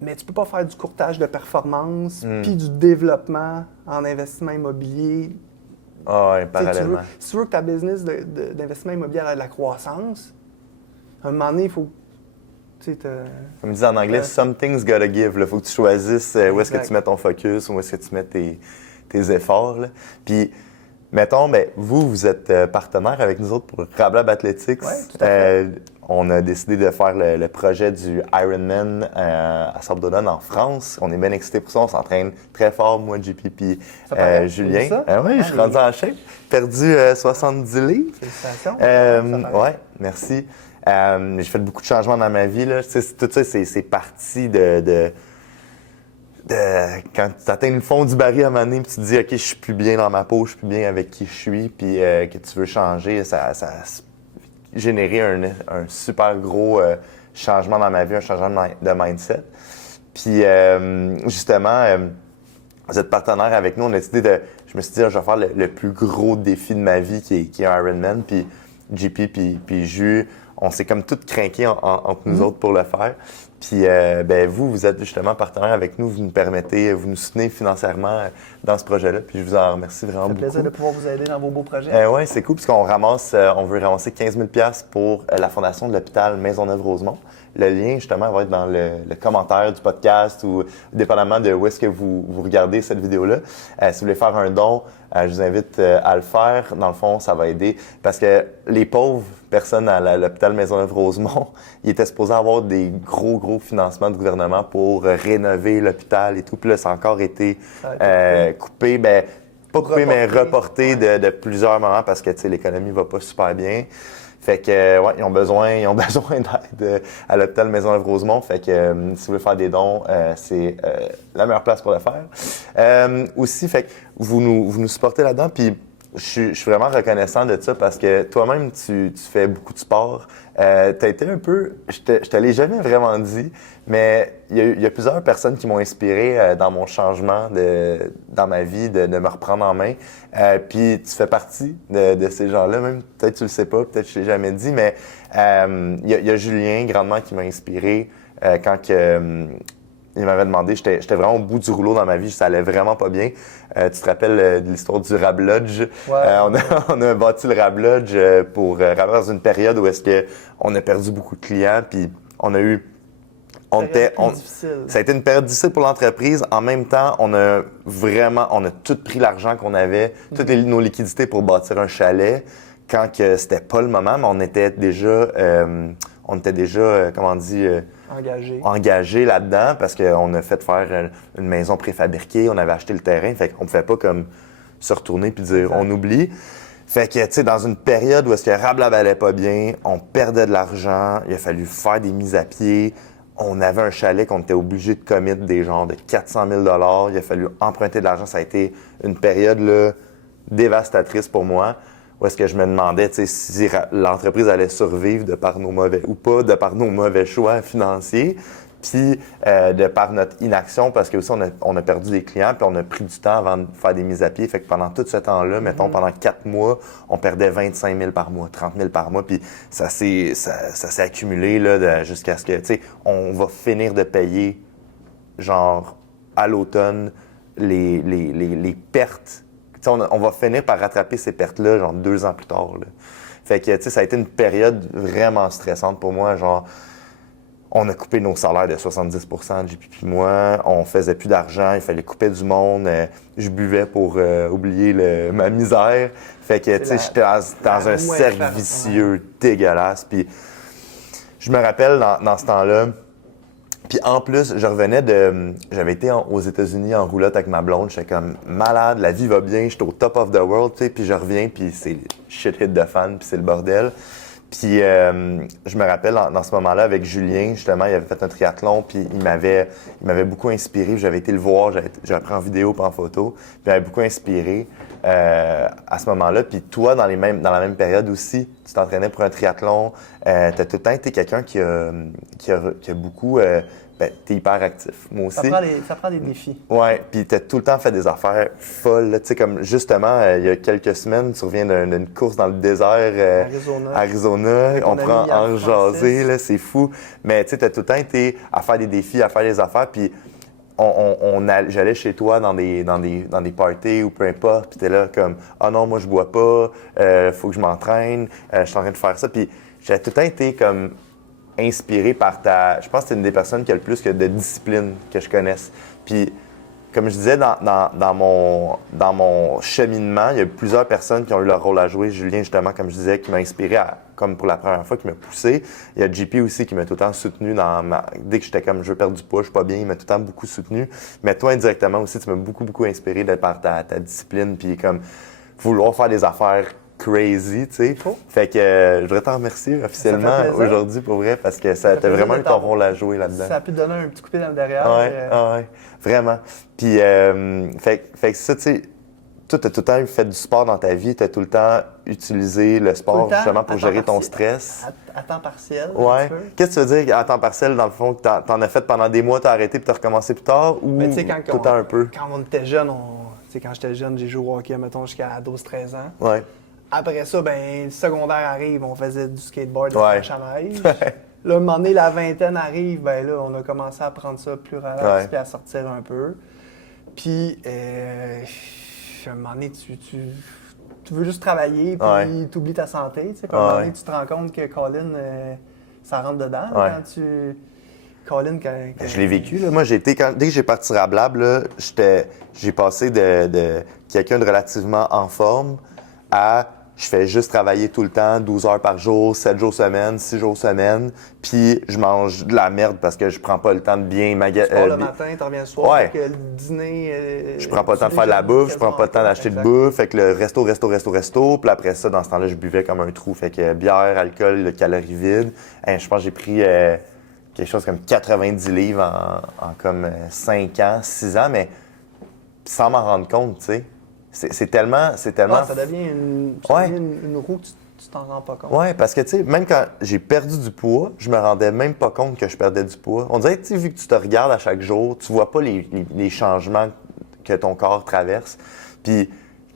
mais tu peux pas faire du courtage de performance puis du développement en investissement immobilier. Parallèlement. Si tu veux que ta business d'investissement immobilier ait de la croissance, à un moment donné, il faut... Comme ils disent en anglais, something's gotta give. Il faut que tu choisisses où est-ce que tu mets ton focus, où est-ce que tu mets tes efforts. Là. Puis, mettons, vous êtes partenaire avec nous autres pour Rablab Athletics. Oui, tout à fait. On a décidé de faire le projet du Ironman à Saint-Donne en France. On est bien excités pour ça. On s'entraîne très fort, moi, JP puis Julien. Je suis rendu en shape. Perdu 70 livres. Félicitations. Merci. J'ai fait beaucoup de changements dans ma vie. Là. Tout ça, c'est parti de quand tu atteins le fond du baril à un moment donné, puis tu te dis, OK, je suis plus bien dans ma peau, je suis plus bien avec qui je suis, puis que tu veux changer, ça a généré un super gros changement dans ma vie, un changement de mindset. Puis justement, vous êtes partenaire avec nous, on a décidé je me suis dit, je vais faire le plus gros défi de ma vie qui est Ironman, puis JP puis Jus, on s'est comme tout craqué entre nous autres pour le faire. Puis vous êtes justement partenaire avec nous, vous nous soutenez financièrement dans ce projet-là, puis je vous en remercie vraiment beaucoup. Ça fait plaisir de pouvoir vous aider dans vos beaux projets. Oui, c'est cool, parce qu'on on veut ramasser 15 000 $ pour la fondation de l'hôpital Maisonneuve-Rosemont. Le lien, justement, va être dans le commentaire du podcast ou dépendamment de où est-ce que vous regardez cette vidéo-là. Si vous voulez faire un don, je vous invite à le faire. Dans le fond, ça va aider parce que les pauvres personnes à l'hôpital Maisonneuve-Rosemont, ils étaient supposés avoir des gros financements du gouvernement pour rénover l'hôpital et tout. Puis là, ça a encore été coupé. Pas coupé, mais reporté de plusieurs moments parce que l'économie va pas super bien. Fait que, ils ont besoin d'aide à l'hôpital Maisonneuve-Rosemont. Fait que, si vous voulez faire des dons, c'est la meilleure place pour le faire. Aussi, fait que vous nous supportez là-dedans. Puis, je suis vraiment reconnaissant de ça parce que toi-même, tu fais beaucoup de sport. T'as été un peu, je te l'ai jamais vraiment dit, mais il y a plusieurs personnes qui m'ont inspiré dans mon changement dans ma vie, de me reprendre en main. Puis tu fais partie de ces gens-là, même peut-être tu le sais pas, peut-être je t'ai jamais dit, mais il y a Julien grandement qui m'a inspiré quand il m'avait demandé, j'étais vraiment au bout du rouleau dans ma vie, ça allait vraiment pas bien. Tu te rappelles de l'histoire du Rab Lodge? Ouais. On a bâti le Rab Lodge pour dans une période où est-ce que on a perdu beaucoup de clients, puis on a eu... Ça a été une période difficile pour l'entreprise. En même temps, on a tout pris l'argent qu'on avait, toutes nos liquidités pour bâtir un chalet, quand que c'était pas le moment, mais on était déjà comment on dit... engagé là-dedans parce qu'on a fait faire une maison préfabriquée, on avait acheté le terrain, fait qu'on ne pouvait pas comme se retourner puis dire on oublie. Fait que, tu sais, dans une période où est-ce que Rablab allait pas bien, on perdait de l'argent, il a fallu faire des mises à pied, on avait un chalet qu'on était obligé de commettre des genres de 400 000 $, il a fallu emprunter de l'argent, ça a été une période là, dévastatrice pour moi. Où est-ce que je me demandais si l'entreprise allait survivre de par nos mauvais choix financiers, puis de par notre inaction, parce que aussi on a perdu des clients, puis on a pris du temps avant de faire des mises à pied. Fait que pendant tout ce temps-là, mettons pendant 4 mois, on perdait 25 000 par mois, 30 000 par mois, puis ça s'est accumulé là, jusqu'à ce que, on va finir de payer, genre, à l'automne, les pertes. On va finir par rattraper ces pertes-là, genre 2 ans plus tard. Là. Fait que, ça a été une période vraiment stressante pour moi. Genre, on a coupé nos salaires de 70 %, JP puis moi. On faisait plus d'argent, il fallait couper du monde. Je buvais pour oublier ma misère. Fait que, j'étais dans un cercle vicieux dégueulasse. Puis, je me rappelle dans ce temps-là, puis en plus, j'avais été aux États-Unis en roulotte avec ma blonde, j'étais comme malade, la vie va bien, j'étais au top of the world, puis je reviens, puis c'est shit hit de fan, puis c'est le bordel. Puis je me rappelle dans ce moment-là avec Julien, justement, il avait fait un triathlon, puis il m'avait beaucoup inspiré, j'avais été le voir, j'avais pris en vidéo puis en photo, puis il m'avait beaucoup inspiré à ce moment-là. Puis toi, dans la même période aussi, tu t'entraînais pour un triathlon, t'as tout le temps été quelqu'un qui a beaucoup... t'es hyper actif. Moi aussi. Ça prend des défis. Ouais, puis t'as tout le temps fait des affaires folles. Tu sais, comme justement, il y a quelques semaines, tu reviens d'une course dans le désert Arizona. On prend en jaser, là, c'est fou. Mais tu sais, t'as tout le temps été à faire des défis, à faire des affaires, puis j'allais chez toi dans des parties ou peu importe, puis t'es là comme « Ah non, moi je bois pas, faut que je m'entraîne, je suis en train de faire ça. » Puis j'ai tout le temps été comme inspiré par je pense que c'est une des personnes qui a le plus de discipline que je connaisse. Puis, comme je disais, dans mon cheminement, il y a plusieurs personnes qui ont eu leur rôle à jouer. Julien, justement, comme je disais, qui m'a inspiré comme pour la première fois, qui m'a poussé. Il y a JP aussi qui m'a tout le temps soutenu dès que j'étais comme je veux perdre du poids, je suis pas bien, il m'a tout le temps beaucoup soutenu. Mais toi, indirectement aussi, tu m'as beaucoup inspiré par ta discipline, puis comme vouloir faire des affaires crazy, tu sais. Fait que je voudrais t'en remercier officiellement aujourd'hui pour vrai parce que ça t'a vraiment eu ton rôle à jouer là-dedans. Ça a pu te donner un petit coup de pied dans le derrière. Ouais, vraiment. Puis, fait que ça, tu sais, toi, t'as tout le temps fait du sport dans ta vie, t'as tout le temps utilisé le sport justement pour gérer ton stress. À temps partiel. Ouais. Qu'est-ce que tu veux dire à temps partiel, dans le fond, que t'en as fait pendant des mois, t'as arrêté puis t'as recommencé plus tard ou tout le temps un peu? Quand on était jeune, quand j'étais jeune, j'ai joué au hockey, mettons, jusqu'à 12-13 ans. Ouais. Après ça, le secondaire arrive, on faisait du skateboard, de la planche à neige. Là, à un moment donné, la vingtaine arrive, là, on a commencé à prendre ça plus relax puis à sortir un peu. Puis, à un moment donné, tu veux juste travailler puis tu oublies ta santé. Puis à un moment donné, tu te rends compte que Colin, ça rentre dedans quand tu... Colin, Je l'ai vécu. Là. Moi, dès que j'ai parti Rablab, j'ai passé de quelqu'un de relativement en forme à je fais juste travailler tout le temps, 12 heures par jour, 7 jours semaine, 6 jours semaine, puis je mange de la merde parce que je prends pas le temps de bien magasiner. Tu pars le matin, tu reviens le soir, fait que le dîner... je prends pas le temps de faire de la bouffe, je prends pas le temps d'acheter de bouffe, fait que le resto, puis après ça, dans ce temps-là, je buvais comme un trou, fait que bière, alcool, calories vides. Je pense que j'ai pris quelque chose comme 90 livres en comme 5 ans, 6 ans, mais sans m'en rendre compte, tu sais. C'est tellement... ça devient une roue que tu t'en rends pas compte. Oui, parce que, tu sais, même quand j'ai perdu du poids, je me rendais même pas compte que je perdais du poids. On dirait que, tu sais, vu que tu te regardes à chaque jour, tu vois pas les changements que ton corps traverse. Puis,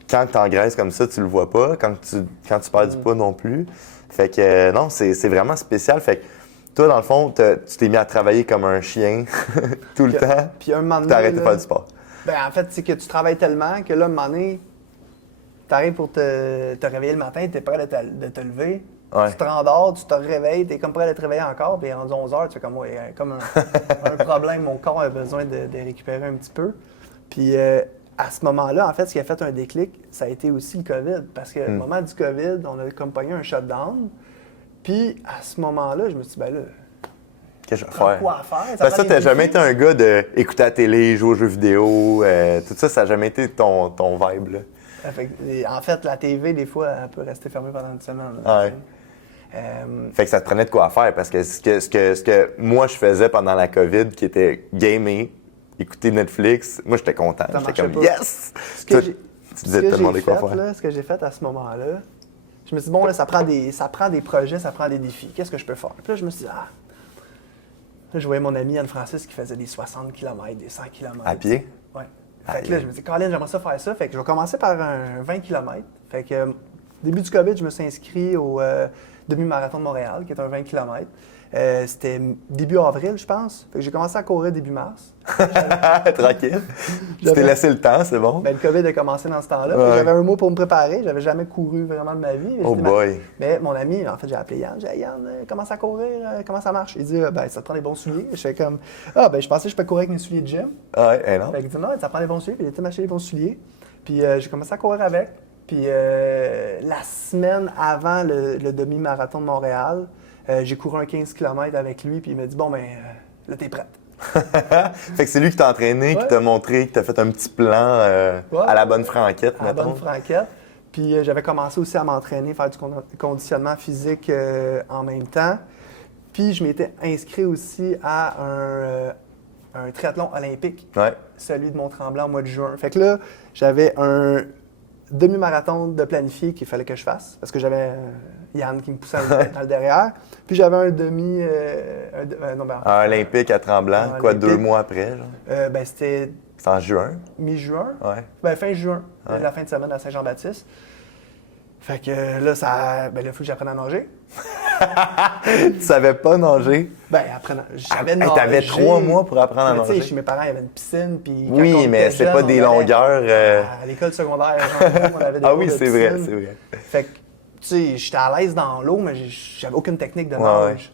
quand tu engraisses comme ça, tu le vois pas. Quand tu perds du poids non plus. Fait que, non, c'est vraiment spécial. Fait que, toi, dans le fond, tu t'es mis à travailler comme un chien tout le temps. Puis, un moment donné, t'as arrêté de faire du sport. En fait, c'est que tu travailles tellement que là, à un moment donné, tu arrives pour te réveiller le matin, tu es prêt de te lever. Ouais. Tu te rendors, tu te réveilles, tu es comme prêt de te réveiller encore, puis rendu 11 heures, tu fais comme, comme un problème, mon corps a besoin de récupérer un petit peu. Puis à ce moment-là, en fait, ce qui a fait un déclic, ça a été aussi le COVID. Parce qu'au moment du COVID, on a comme pogné un shutdown. Puis à ce moment-là, je me suis dit, là, qu'est-ce que je vais faire? Quoi faire? Parce que ça, t'as jamais été un gars d'écouter la télé, jouer aux jeux vidéo, tout ça, ça n'a jamais été ton vibe, là. En fait, la TV, des fois, elle peut rester fermée pendant une semaine. Fait que ça te prenait de quoi faire, parce que ce que moi, je faisais pendant la COVID, qui était gamer, écouter Netflix, moi, j'étais content. J'étais comme, yes! Tu disais de te demander quoi faire. Là, ce que j'ai fait à ce moment-là, je me suis dit, bon, là, ça prend des projets, ça prend des défis. Qu'est-ce que je peux faire? Puis là, je me suis dit, là, je voyais mon ami Anne-Francis qui faisait des 60 km, des 100 km. À pied? Oui. Fait que là, je me dis, Colin, j'aimerais ça faire ça. Fait que je vais commencer par un 20 km. Fait que, début du COVID, je me suis inscrit au demi-marathon de Montréal, qui est un 20 km. C'était début avril, je pense. Fait que j'ai commencé à courir début mars. Tranquille. Tu t'es laissé le temps, c'est bon? Le COVID a commencé dans ce temps-là. Ouais. J'avais un mois pour me préparer. J'avais jamais couru vraiment de ma vie. Oh boy! Mais mon ami, en fait, j'ai appelé Yann. J'ai dit, Yann, commence à courir, comment ça marche? Il dit, ça te prend des bons souliers. Je fais comme, je pensais que je peux courir avec mes souliers de gym. Non. Fait qu'il dit, non, ça prend des bons souliers. Puis il était m'acheter des bons souliers. Puis j'ai commencé à courir avec. Puis la semaine avant le demi-marathon de Montréal, j'ai couru un 15 km avec lui, puis il m'a dit, là, t'es prête. Fait que c'est lui qui t'a entraîné, qui t'a montré, qui t'a fait un petit plan à la bonne franquette, à la bonne franquette. Puis j'avais commencé aussi à m'entraîner, faire du conditionnement physique en même temps. Puis je m'étais inscrit aussi à un triathlon olympique, celui de Mont-Tremblant au mois de juin. Fait que là, j'avais un demi-marathon de planifié qu'il fallait que je fasse, parce que j'avais Yann qui me poussait dans le derrière. Puis j'avais un olympique à Tremblant, olympique. 2 mois après, genre? C'était... C'est en juin? Mi-juin? Ouais. Fin juin, la fin de semaine à Saint-Jean-Baptiste. Fait que là, il faut que j'apprenne à nager. Tu savais pas nager? J'avais nagé. T'avais 3 mois pour apprendre à nager? Chez mes parents, il y avait une piscine. Puis oui, mais c'est pas des longueurs... À l'école secondaire, on avait des oui, c'est vrai, c'est vrai. Fait que, tu sais, j'étais à l'aise dans l'eau, mais j'avais aucune technique de nage.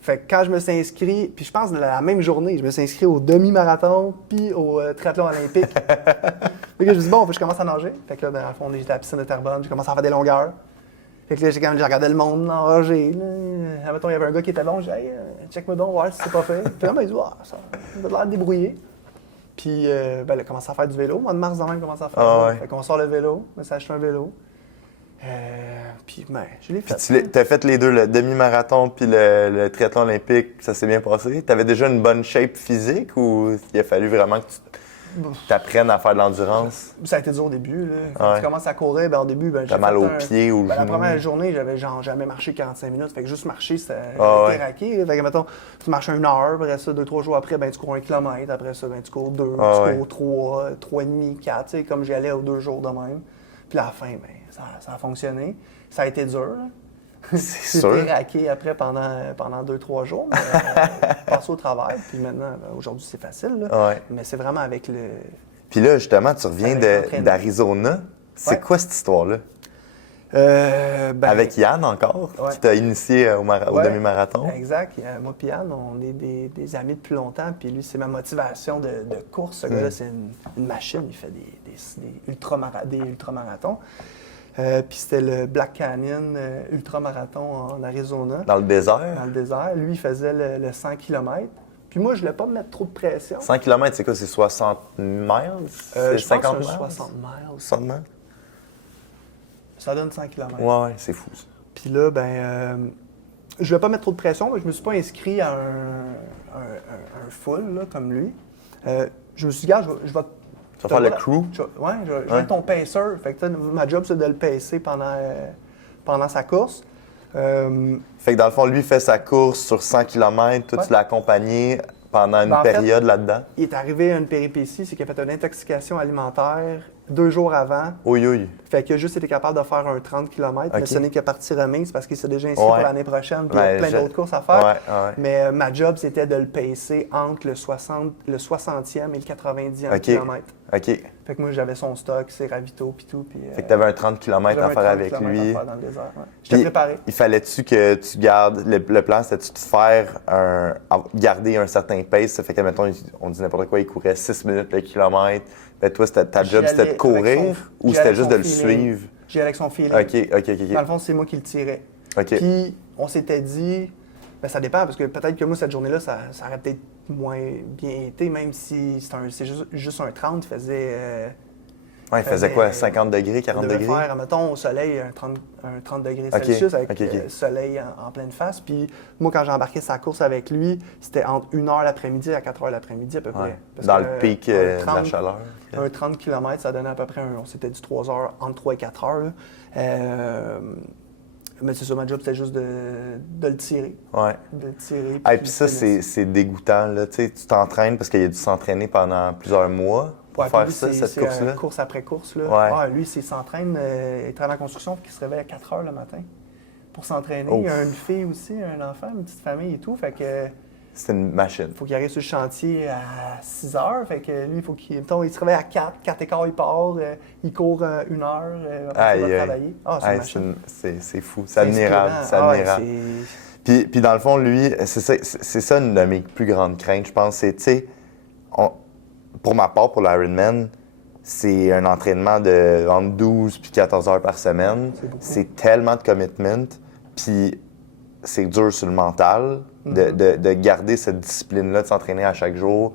Fait que quand je me suis inscrit, puis je pense la même journée, je me suis inscrit au demi-marathon puis au triathlon olympique. Fait que je me suis dit, faut que je commence à nager. Fait que là, dans le fond, j'étais à la piscine de Terrebonne, j'ai commencé à faire des longueurs. Fait que là, j'ai regardé le monde nager. Mettons, il y avait un gars qui était long, j'ai dit, hey, check-moi donc, voir si c'est pas fait. Puis là, il m'a dit, ça a l'air de débrouiller. Puis, il a commencé à faire du vélo. Au mois de mars, quand même, il a commencé à faire. Fait qu'on sort le vélo, je me suis acheté un vélo. Puis, ben, je l'ai fait. Puis tu as fait les deux, le demi-marathon puis le triathlon olympique, ça s'est bien passé? Tu avais déjà une bonne shape physique ou il a fallu vraiment que tu apprennes à faire de l'endurance? Ça a été dur au début. Là. Quand tu commences à courir, ben, au début, ben, t'as mal aux pieds ou la première journée, j'avais genre jamais marché 45 minutes. Fait que juste marcher, c'était raqué. Fait que, mettons, tu marches 1 heure, après ça, 2-3 jours après, ben, tu cours 1 kilomètre. Après ça, ben, tu cours 2, tu cours 3, 3,5, 4, comme j'y allais aux 2 jours de même. Puis à la fin, ben, ça a fonctionné. Ça a été dur. C'est sûr. J'étais raqué après pendant 2-3 jours, mais passé au travail. Puis maintenant, ben, aujourd'hui, c'est facile. Là. Mais c'est vraiment avec le... Puis là, justement, tu reviens d'Arizona. C'est quoi cette histoire-là? Avec Yann encore, qui t'a initié au demi-marathon. Exact. Moi et Yann, on est des amis depuis longtemps. Puis lui, c'est ma motivation de course. Ce gars-là, c'est une machine. Il fait des ultramarathons. Puis c'était le Black Canyon ultramarathon en Arizona. Dans le désert? Dans le désert. Lui, il faisait le 100 km. Puis moi, je voulais pas me mettre trop de pression. 100 km, c'est quoi? C'est 60 miles? C'est 50 miles? 60 miles. 60 miles? Ça donne 100 km. Ouais, c'est fou, ça. Puis là, ben, je voulais pas mettre trop de pression, mais je me suis pas inscrit à un full, là, comme lui. Je me suis dit, gars, je vais... Tu vas faire le crew? Je vais être ton pacer. Fait que ma job, c'est de le pacer pendant sa course. Fait que dans le fond, lui fait sa course sur 100 km, toi tu l'as accompagné pendant une période là-dedans? Il est arrivé à une péripétie, c'est qu'il a fait une intoxication alimentaire 2 jours avant. Oui. Fait qu'il a juste été capable de faire un 30 km, mais ce n'est que partie remise parce qu'il s'est déjà inscrit pour l'année prochaine, puis il y a plein d'autres courses à faire. Mais ma job, c'était de le pacer entre le 60e et le 90e kilomètre. OK. Fait que moi, j'avais son stock, ses ravitaux, puis tout. Puis, fait que tu avais un 30 km à faire avec lui. Dans le désert, J'étais préparé. Il fallait-tu que tu gardes... Le plan, c'était-tu de faire garder un certain pace? Ça fait que, mettons, on dit n'importe quoi, il courait 6 minutes le kilomètre. Ben, toi, ta job, c'était de courir ou c'était juste de le suivre? J'y allais avec son feeling. OK. Dans le fond, c'est moi qui le tirais. Puis, on s'était dit... Ben, ça dépend, parce que peut-être que moi, cette journée-là, ça aurait peut-être moins bien été, même si c'est juste un 30, il faisait... il faisait quoi? 50 degrés, 40 degrés? Il devait faire, mettons, au soleil, un 30 degrés Celsius avec le soleil en pleine face. Puis moi, quand j'ai embarqué sa course avec lui, c'était entre 1h l'après-midi à 4h l'après-midi à peu près. Dans le pic de la chaleur. Un 30 km, ça donnait à peu près, on s'était dit 3 heures, entre 3 et 4 heures. Mais c'est ça, ma job, c'était juste de le tirer. De le tirer. Puis ça, c'est dégoûtant. Là. Tu t'entraînes parce qu'il a dû s'entraîner pendant plusieurs mois pour faire ça, cette course-là. Course après course. Là. Lui, il s'entraîne, il travaille en construction, puis il se réveille à 4 heures le matin pour s'entraîner. Il y a une fille aussi, un enfant, une petite famille et tout. Fait que... C'est une machine. Il faut qu'il arrive sur le chantier à 6 heures. Fait que lui, il faut qu'il se réveille à 4 et quart, il part, il court 1 heure, après il va travailler. C'est une machine. C'est fou, c'est admirable. C'est admirable. Puis dans le fond, lui, c'est ça une de mes plus grandes craintes, je pense. C'est, tu sais, pour ma part, pour l'Ironman, c'est un entraînement de entre 12 puis 14 heures par semaine. C'est tellement de commitment. Puis c'est dur sur le mental de garder cette discipline-là, de s'entraîner à chaque jour,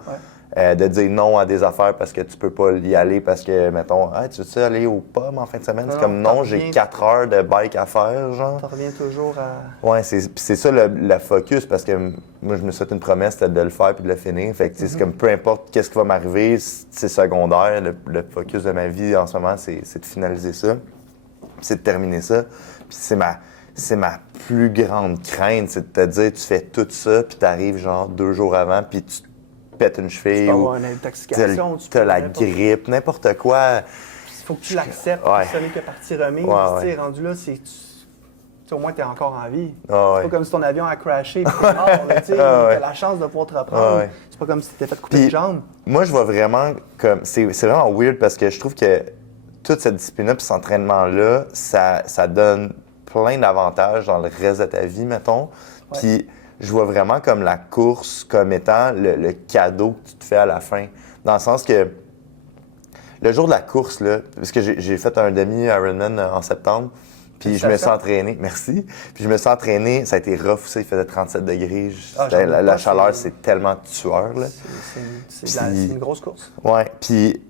de dire non à des affaires parce que tu peux pas y aller parce que, mettons, hey, tu veux-tu aller aux pommes en fin de semaine? C'est comme non, j'ai 4 heures de bike à faire, genre. Tu reviens toujours à... Ouais, c'est ça le focus parce que moi, je me suis fait une promesse, c'était de le faire puis de le finir. Fait que c'est comme peu importe qu'est-ce qui va m'arriver, c'est secondaire. Le focus de ma vie en ce moment, c'est de finaliser ça, c'est de terminer ça. Puis c'est ma plus grande crainte, c'est de te dire, tu fais tout ça, puis t'arrives genre 2 jours avant, puis tu pètes une cheville. Tu peux avoir une intoxication. Tu as la grippe, n'importe quoi. Il faut que tu l'acceptes, ce n'est que partie remise. Rendu là, au moins, tu es encore en vie. C'est pas comme si ton avion a crashé, puis t'es mort. Tu as la chance de pouvoir te reprendre. C'est pas comme si tu t'es fait couper une jambe. Moi, je vois vraiment comme... C'est vraiment weird parce que je trouve que toute cette discipline-là, puis cet entraînement-là, ça donne plein d'avantages dans le reste de ta vie, mettons. Puis je vois vraiment comme la course comme étant le cadeau que tu te fais à la fin. Dans le sens que le jour de la course, là, parce que j'ai fait un demi-Ironman en septembre, puis je me suis entraîné, merci. Puis je me suis entraîné, ça a été rough, ça, il faisait 37 degrés. La chaleur, c'est tellement tueur, là. C'est une grosse course. Ouais, puis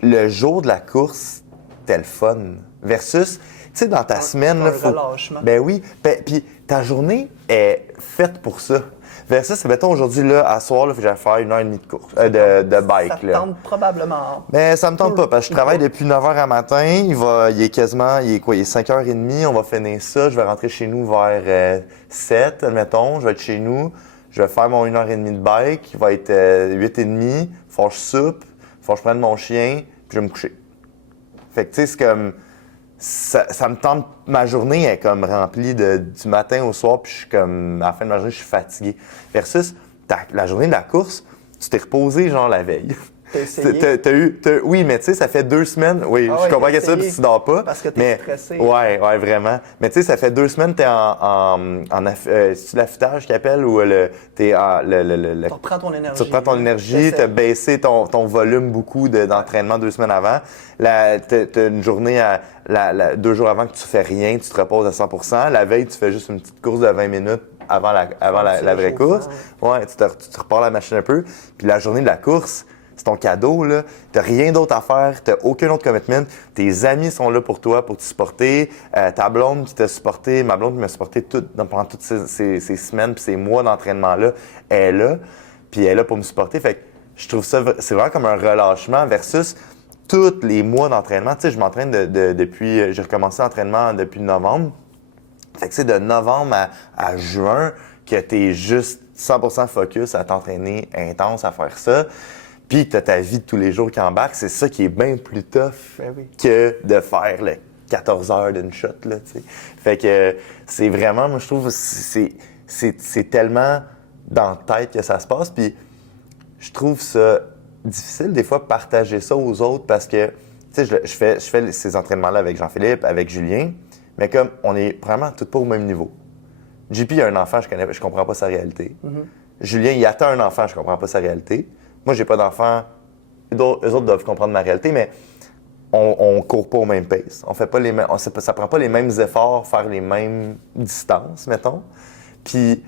le jour de la course, c'était le fun. Versus, sais, dans ta semaine, un là, relâchement. Ben oui. Puis ta journée est faite pour ça. Versus, mettons, aujourd'hui, là, à soir, il faut que j'aille faire 1h30 de course, de bike. Ça te là. tente probablement. Mais ça me tente pas, parce que je travaille depuis 9h à matin. Il est 5h30, on va finir ça. Je vais rentrer chez nous vers 7, admettons. Je vais être chez nous. Je vais faire mon 1h30 de bike. Il va être 8h30. Faut que je soupe. Faut que je prenne mon chien. Puis je vais me coucher. Fait que, tu sais, c'est comme... Ça me tente, ma journée est comme remplie du matin au soir, puis je suis comme, à la fin de ma journée, je suis fatigué. Versus, la journée de la course, tu t'es reposé genre la veille. T'as essayé? Oui, mais tu sais, ça fait 2 semaines. Oui, je comprends que ça, puis tu dors pas. Parce que t'es stressé. Ouais, vraiment. Mais tu sais, ça fait 2 semaines que t'es c'est-tu l'affûtage qu'ils appellent ou tu reprends ton énergie. Tu reprends ton énergie, t'as baissé ton volume beaucoup d'entraînement 2 semaines avant. T'as une journée 2 jours avant que tu fais rien, tu te reposes à 100%. La veille, tu fais juste une petite course de 20 minutes avant la vraie course. Ouais, tu te repars la machine un peu. Puis la journée de la course, c'est ton cadeau, là. T'as rien d'autre à faire, t'as aucun autre commitment. Tes amis sont là pour toi, pour te supporter. Ta blonde qui t'a supporté, ma blonde qui m'a supporté pendant toutes ces semaines puis ces mois d'entraînement-là, elle est là. Puis elle est là pour me supporter. Fait que je trouve ça, c'est vraiment comme un relâchement versus tous les mois d'entraînement. Tu sais, je m'entraîne depuis, j'ai recommencé l'entraînement depuis novembre. Fait que c'est de novembre à juin que t'es juste 100% focus à t'entraîner intense, à faire ça. Puis tu as ta vie de tous les jours qui embarque, c'est ça qui est bien plus tough que de faire 14 heures d'une shot, là, tu sais. Fait que c'est vraiment, moi je trouve, c'est tellement dans la tête que ça se passe, puis je trouve ça difficile des fois de partager ça aux autres parce que, tu sais, je fais ces entraînements-là avec Jean-Philippe, avec Julien, mais comme on est vraiment tous pas au même niveau. JP a un enfant, je comprends pas sa réalité. Mm-hmm. Julien, il attend un enfant, je comprends pas sa réalité. Moi, j'ai pas d'enfants. Eux autres doivent comprendre ma réalité, mais on court pas au même pace. On fait pas les mêmes. Ça prend pas les mêmes efforts, faire les mêmes distances, mettons. Puis,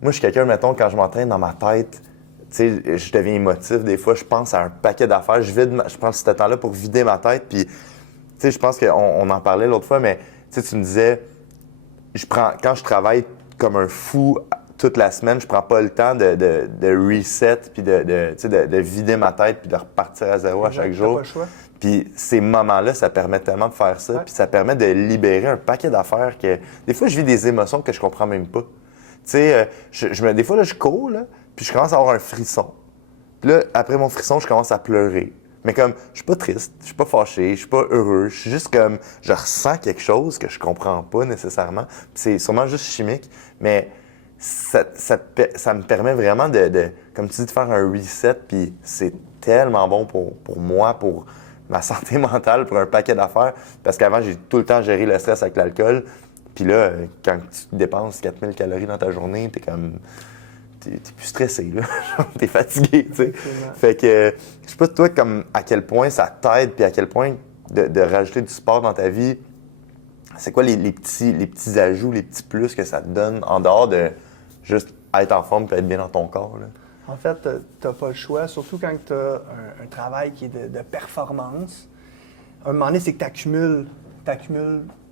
moi, je suis quelqu'un, mettons, quand je m'entraîne dans ma tête, tu sais, je deviens émotif. Des fois, je pense à un paquet d'affaires. Je prends ce temps-là pour vider ma tête. Puis, tu sais, je pense qu'on en parlait l'autre fois, mais tu me disais, quand je travaille comme un fou toute la semaine, je prends pas le temps de reset puis de vider ma tête puis de repartir à zéro à chaque jour. Pas le choix. Puis ces moments-là, ça permet tellement de faire ça, puis ça permet de libérer un paquet d'affaires que des fois je vis des émotions que je comprends même pas. Tu sais, des fois là je cours là, puis je commence à avoir un frisson. Puis là après mon frisson, je commence à pleurer. Mais comme je suis pas triste, je suis pas fâché, je suis pas heureux, je suis juste comme je ressens quelque chose que je comprends pas nécessairement. Puis c'est sûrement juste chimique, mais ça me permet vraiment comme tu dis, de faire un reset, puis c'est tellement bon pour moi, pour ma santé mentale, pour un paquet d'affaires, parce qu'avant, j'ai tout le temps géré le stress avec l'alcool, puis là, quand tu dépenses 4000 calories dans ta journée, t'es plus stressé, là. T'es fatigué, tu sais. Fait que, je sais pas, toi, comme à quel point ça t'aide, puis à quel point de rajouter du sport dans ta vie, c'est quoi les petits ajouts, les petits plus que ça te donne en dehors de juste être en forme et être bien dans ton corps, là? En fait, t'as pas le choix, surtout quand tu as un travail qui est de performance. À un moment donné, c'est que t'accumules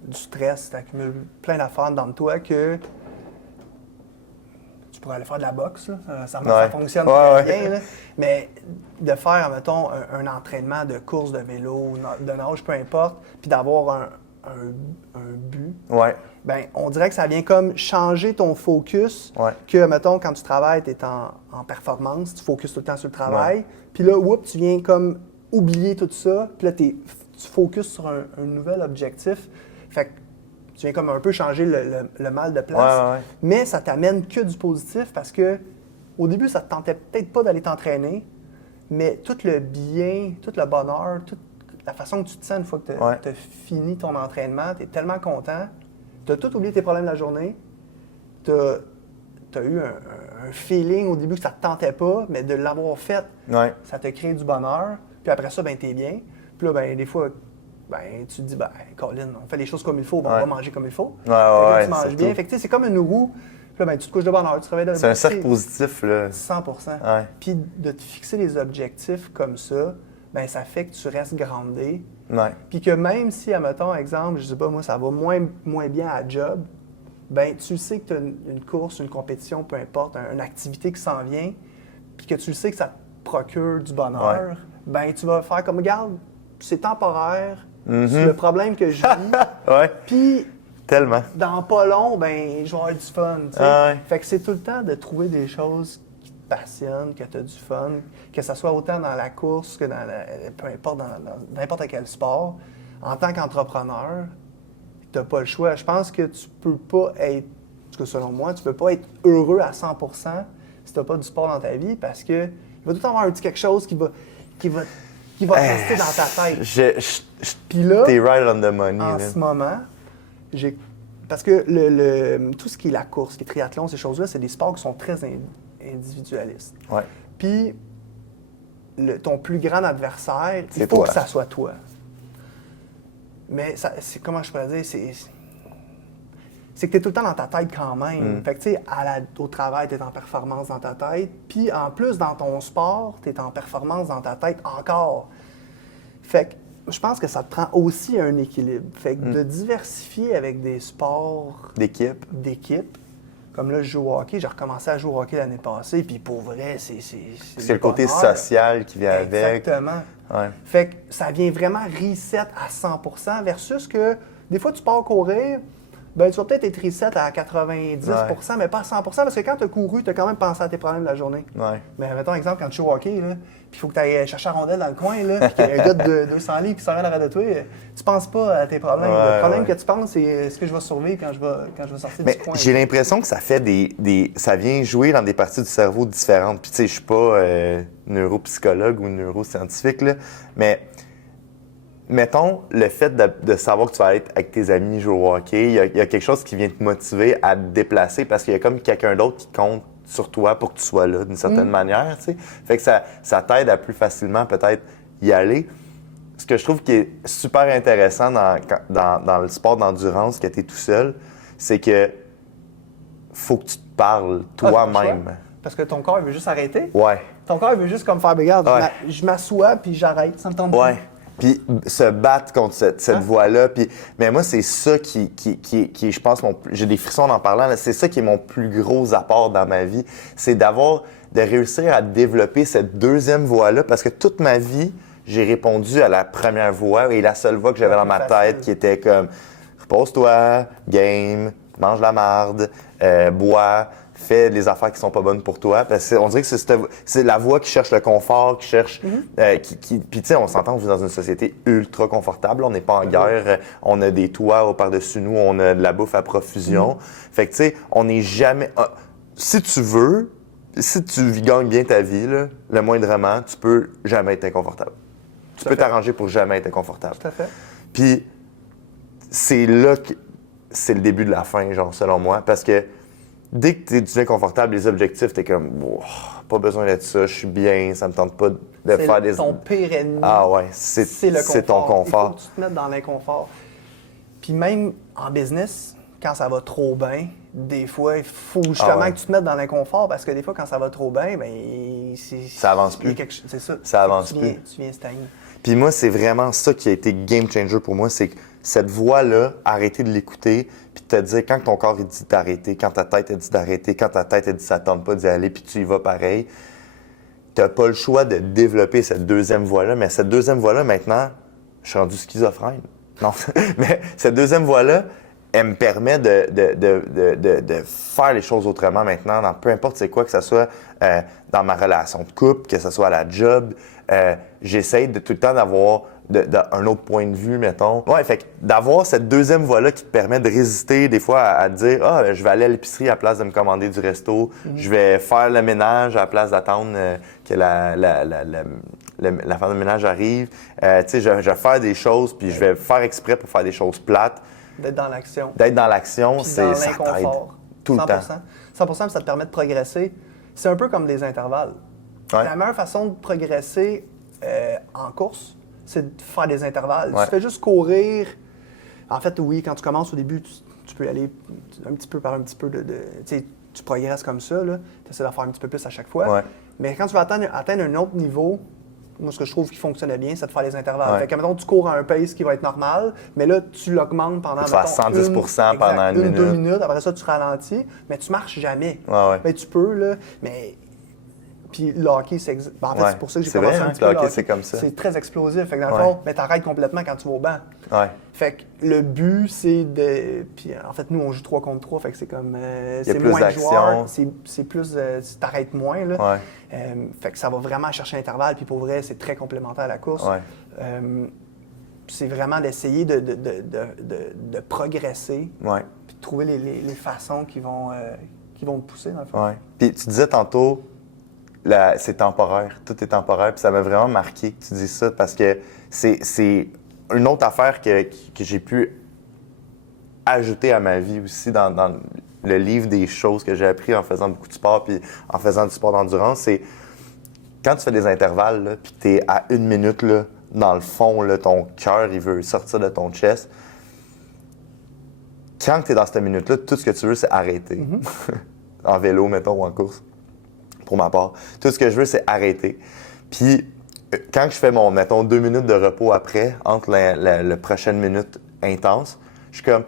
du stress, t'accumules plein d'affaires dans toi que tu pourrais aller faire de la boxe, là. Ça fonctionne très bien, là. Mais de faire, mettons, un entraînement de course de vélo, de nage, peu importe, puis d'avoir un but, ben on dirait que ça vient comme changer ton focus, que, mettons, quand tu travailles, tu es en performance, tu focuses tout le temps sur le travail, puis là, tu viens comme oublier tout ça, puis là, tu focuses sur un nouvel objectif, fait que tu viens comme un peu changer le mal de place, mais ça t'amène que du positif parce que au début, ça te tentait peut-être pas d'aller t'entraîner, mais tout le bien, tout le bonheur, toute la façon que tu te sens une fois que tu as fini ton entraînement, tu es tellement content, tu as tout oublié tes problèmes de la journée, tu as eu un feeling au début que ça ne te tentait pas, mais de l'avoir fait, ça te crée du bonheur, puis après ça, ben, tu es bien. Puis là, ben, des fois, ben, tu te dis, ben, Colin, on fait les choses comme il faut, ben, on va manger comme il faut. Tu manges bien. Fait que, c'est comme une roue. Puis là, ben, tu te couches de bonne heure, tu travailles de bonne heure. C'est un cercle positif, là. 100%. Puis de te fixer des objectifs comme ça, ben, ça fait que tu restes groundé. Ouais. Puis que même si, admettons, exemple, je sais pas, moi, ça va moins bien à la job, ben tu sais que tu as une course, une compétition, peu importe, une activité qui s'en vient, puis que tu sais que ça te procure du bonheur, ben tu vas faire comme, regarde, c'est temporaire, c'est le problème que je vis, puis tellement. dans pas long, ben je vais avoir du fun, tu sais. Fait que c'est tout le temps de trouver des choses qui te passionnent, que tu as du fun, que ce soit autant dans la course que peu importe, dans n'importe quel sport. En tant qu'entrepreneur, tu n'as pas le choix. Je pense que tu peux pas être, en tout cas selon moi, tu peux pas être heureux à 100% si tu n'as pas du sport dans ta vie parce que il va tout le temps avoir un petit quelque chose qui va rester dans ta tête. Puis là, t'es right on the money. En ce moment, parce que tout ce qui est la course, qui est triathlon, ces choses-là, c'est des sports qui sont très individualistes. Ouais. Puis ton plus grand adversaire, il faut toi. que ça soit toi. Mais c'est comment je pourrais dire, c'est que tu es tout le temps dans ta tête quand même. Fait que tu sais, au travail, tu es en performance dans ta tête. Puis en plus, dans ton sport, tu es en performance dans ta tête encore. Fait que je pense que ça te prend aussi un équilibre. Fait que de diversifier avec des sports d'équipe. Comme là, je joue au hockey. J'ai recommencé à jouer au hockey l'année passée. Puis pour vrai, c'est le côté social qui vient avec. Exactement. Ouais. Fait que ça vient vraiment reset à 100% versus que des fois, tu pars courir, ben tu vas peut-être être reset à 90%, mais pas à 100% parce que quand tu as couru, tu as quand même pensé à tes problèmes de la journée. Ouais. Mais mettons, exemple, quand tu joues au hockey, puis il faut que tu ailles chercher la rondelle dans le coin, là, puis qu'il y a un gars de 200 livres qui s'en vient à l'arrêt de toi, tu penses pas à tes problèmes. Le problème que tu penses, c'est est-ce que je vais survivre quand je vais sortir du coin. J'ai l'impression que ça fait ça vient jouer dans des parties du cerveau différentes. Puis tu sais, je suis pas neuropsychologue ou neuroscientifique, là, mais mettons, le fait de savoir que tu vas être avec tes amis jouer au hockey, il y a quelque chose qui vient te motiver à te déplacer parce qu'il y a comme quelqu'un d'autre qui compte sur toi pour que tu sois là d'une certaine manière, tu sais. Fait que ça t'aide à plus facilement peut-être y aller. Ce que je trouve qui est super intéressant dans le sport d'endurance, quand tu es tout seul, c'est que faut que tu te parles toi-même. Parce que ton corps, il veut juste arrêter. Ouais. Ton corps, il veut juste comme faire, regarde, je m'assois puis j'arrête, ça me tente plus. Puis se battre contre cette voix-là. Mais moi, c'est ça qui je pense, j'ai des frissons en parlant, c'est ça qui est mon plus gros apport dans ma vie. C'est de réussir à développer cette deuxième voix-là. Parce que toute ma vie, j'ai répondu à la première voix et la seule voix que j'avais dans ma tête qui était comme « Repose-toi, game, mange la marde, bois ». Fais les affaires qui sont pas bonnes pour toi. Parce qu'on dirait que c'est la voix qui cherche le confort, qui cherche... Puis tu sais, on s'entend, on vit dans une société ultra confortable. On n'est pas en guerre. On a des toits par-dessus nous. On a de la bouffe à profusion. Fait que tu sais, on n'est jamais... si tu veux, si tu gagnes bien ta vie, là, le moindrement, tu peux jamais être inconfortable. Tu peux t'arranger pour jamais être inconfortable. Tout à fait. Puis c'est là que c'est le début de la fin, genre, selon moi. Parce que dès que tu deviens confortable, les objectifs, t'es comme oh, pas besoin d'être ça, je suis bien, ça me tente pas de faire des... C'est ton pire ennemi. Ah ouais, c'est ton confort. Il faut que tu te mettes dans l'inconfort. Puis même en business, quand ça va trop bien, des fois, il faut justement que tu te mettes dans l'inconfort parce que des fois, quand ça va trop bien, ben ça avance plus. C'est ça. Ça avance plus. Tu viens stagner. Puis moi, c'est vraiment ça qui a été game changer pour moi, c'est que cette voix-là, arrêter de l'écouter, puis te dire quand ton corps il dit d'arrêter, quand ta tête a dit d'arrêter, quand ta tête a dit ça tente pas d'y aller, puis tu y vas pareil, t'as pas le choix de développer cette deuxième voix-là. Mais cette deuxième voix-là, maintenant, je suis rendu schizophrène. Non, mais cette deuxième voix-là, elle me permet de faire les choses autrement maintenant, dans peu importe c'est quoi, que ce soit dans ma relation de couple, que ce soit à la job. J'essaie de tout le temps d'avoir un autre point de vue, mettons. Ouais, fait que d'avoir cette deuxième voie-là qui te permet de résister des fois à te dire « Ah, je vais aller à l'épicerie à la place de me commander du resto. Je vais faire le ménage à la place d'attendre que la femme de ménage arrive. Tu sais, je vais faire des choses, puis je vais faire exprès pour faire des choses plates. » D'être dans l'action. D'être dans l'action, ça t'aide tout le 100%. temps. 100%, ça te permet de progresser. C'est un peu comme des intervalles. Ouais. La meilleure façon de progresser en course, c'est de faire des intervalles. Ouais. Tu fais juste courir. En fait, oui, quand tu commences au début, tu peux y aller un petit peu par un petit peu tu progresses comme ça. Tu essaies d'en faire un petit peu plus à chaque fois. Ouais. Mais quand tu vas atteindre un autre niveau, moi, ce que je trouve qui fonctionnait bien, c'est de faire les intervalles. Ouais. Fait que, mettons, tu cours à un pace qui va être normal, mais là, tu l'augmentes pendant, tu fais à 110% pendant une minute. 2 minutes. Après ça, tu ralentis, mais tu marches jamais. Ouais. Mais tu peux, là, mais... Puis le hockey, c'est en fait, c'est pour ça que j'ai c'est commencé vrai, un petit le peu hockey, le hockey. c'est comme ça. C'est très explosif. Fait que dans le fond, mais t'arrêtes complètement quand tu vas au banc. Ouais. Fait que le but, c'est de... Puis en fait, nous, on joue 3 contre 3, fait que c'est comme... c'est plus moins de d'action. joueurs, c'est plus... t'arrêtes moins, là. Ouais. Fait que ça va vraiment chercher l'intervalle. Puis pour vrai, c'est très complémentaire à la course. Ouais. C'est vraiment d'essayer de progresser. Ouais. Puis de trouver les façons qui vont te pousser, dans le fond. Ouais. Puis tu disais tantôt, c'est temporaire, tout est temporaire, puis ça m'a vraiment marqué que tu dises ça, parce que c'est une autre affaire que j'ai pu ajouter à ma vie aussi dans le livre des choses que j'ai appris en faisant beaucoup de sport puis en faisant du sport d'endurance, c'est quand tu fais des intervalles, là, puis tu es à 1 minute, là, dans le fond, là, ton cœur, il veut sortir de ton chest. Quand tu es dans cette minute-là, tout ce que tu veux, c'est arrêter. En vélo, mettons, ou en course, pour ma part. Tout ce que je veux, c'est arrêter. Puis, quand je fais mon, mettons, 2 minutes de repos après, entre la prochaine minute intense, je suis comme,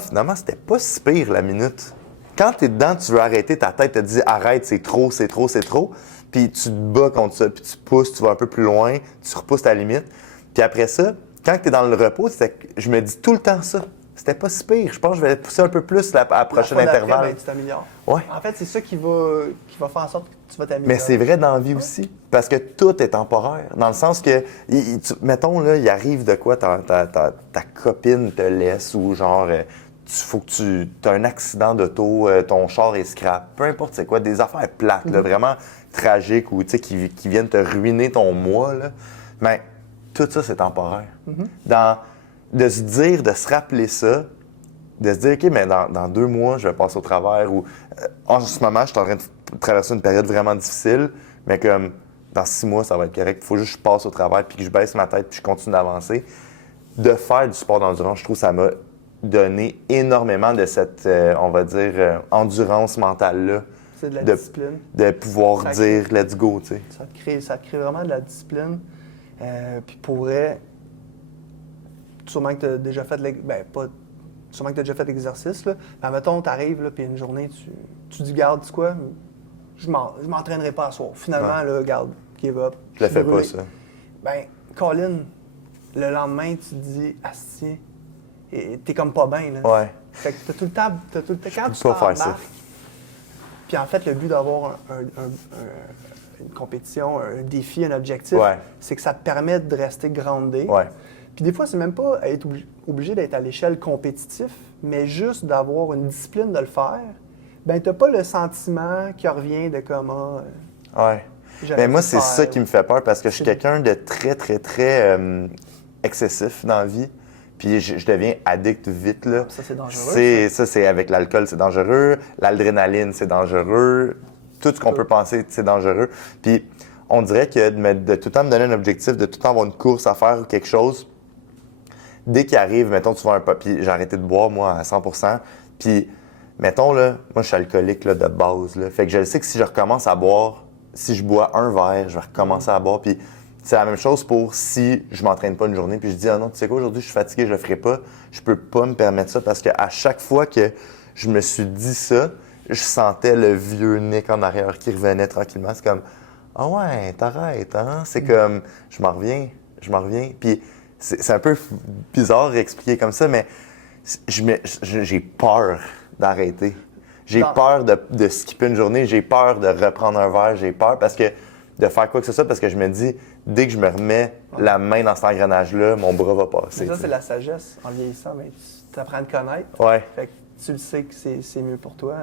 finalement, c'était pas si pire, la minute. Quand tu es dedans, tu veux arrêter, ta tête te dit, arrête, c'est trop, c'est trop, c'est trop. Puis tu te bats contre ça, puis tu pousses, tu vas un peu plus loin, tu repousses ta limite. Puis après ça, quand tu es dans le repos, je me dis tout le temps ça. C'était pas si pire. Je pense que je vais pousser un peu plus à la prochaine intervalle. Ben, tu t'ameillores. Ouais. En fait, c'est ça qui va faire en sorte que tu vas t'améliorer. Mais c'est vrai dans la vie aussi. Parce que tout est temporaire. Dans le sens que, mettons, là, il arrive de quoi, ta copine te laisse ou genre, faut que tu as un accident d'auto, ton char est scrap. Peu importe c'est quoi, des affaires plates, là, vraiment tragiques ou qui viennent te ruiner ton mois. Là. Mais tout ça, c'est temporaire. De se dire, de se rappeler ça, de se dire, OK, mais dans 2 mois, je vais passer au travers. Ou en ce moment, je suis en train de traverser une période vraiment difficile, mais comme dans 6 mois, ça va être correct. Il faut juste que je passe au travers, puis que je baisse ma tête, puis je continue d'avancer. De faire du sport d'endurance, je trouve que ça m'a donné énormément de cette, on va dire, endurance mentale-là. C'est de la discipline. De pouvoir dire « let's go », tu sais. Ça te crée vraiment de la discipline. Puis pour vrai, sûrement que tu as déjà fait sûrement que tu as déjà fait l'exercice, là. Mais mettons, tu arrives, puis une journée, tu dis, garde, tu quoi, je m'entraînerai pas à soir. Finalement, là, garde, give up. Je le fais pas, ça. Ben, Colin, le lendemain, tu te dis, asti, t'es comme pas bien, là. Ouais. Fait que t'as tout le temps, quand tu peux pas faire ça. Puis en fait, le but d'avoir une compétition, un défi, un objectif, c'est que ça te permet de rester groundé. Ouais. Puis des fois, c'est même pas être obligé d'être à l'échelle compétitive, mais juste d'avoir une discipline de le faire. Ben t'as pas le sentiment qui revient de comme ouais. Mais moi, c'est ça qui me fait peur parce que je suis quelqu'un de très, très, très excessif dans la vie. Puis je deviens addict vite, là. Ça, c'est dangereux. Ça, c'est avec l'alcool, c'est dangereux. L'adrénaline, c'est dangereux. Tout ce qu'on peut penser, c'est dangereux. Puis on dirait que de tout le temps me donner un objectif, de tout le temps avoir une course à faire ou quelque chose, dès qu'il arrive, mettons, tu vois un papier, j'ai arrêté de boire, moi, à 100%. Puis, mettons, là, moi, je suis alcoolique, là, de base, là. Fait que je sais que si je recommence à boire, si je bois un verre, je vais recommencer à boire. Puis, c'est la même chose pour si je m'entraîne pas une journée, puis je dis, ah non, tu sais quoi, aujourd'hui, je suis fatigué, je le ferai pas. Je peux pas me permettre ça parce qu'à chaque fois que je me suis dit ça, je sentais le vieux Nick en arrière qui revenait tranquillement. C'est comme, ah ouais, t'arrêtes, hein? C'est comme, je m'en reviens. Puis, c'est un peu bizarre d'expliquer comme ça, mais j'ai peur d'arrêter. J'ai peur de skipper une journée, j'ai peur de reprendre un verre, j'ai peur de faire quoi que ce soit parce que je me dis, dès que je me remets la main dans cet engrenage-là, mon bras va passer. Mais ça, c'est la sagesse en vieillissant, mais tu apprends à te connaître. Ouais. Fait que tu le sais que c'est mieux pour toi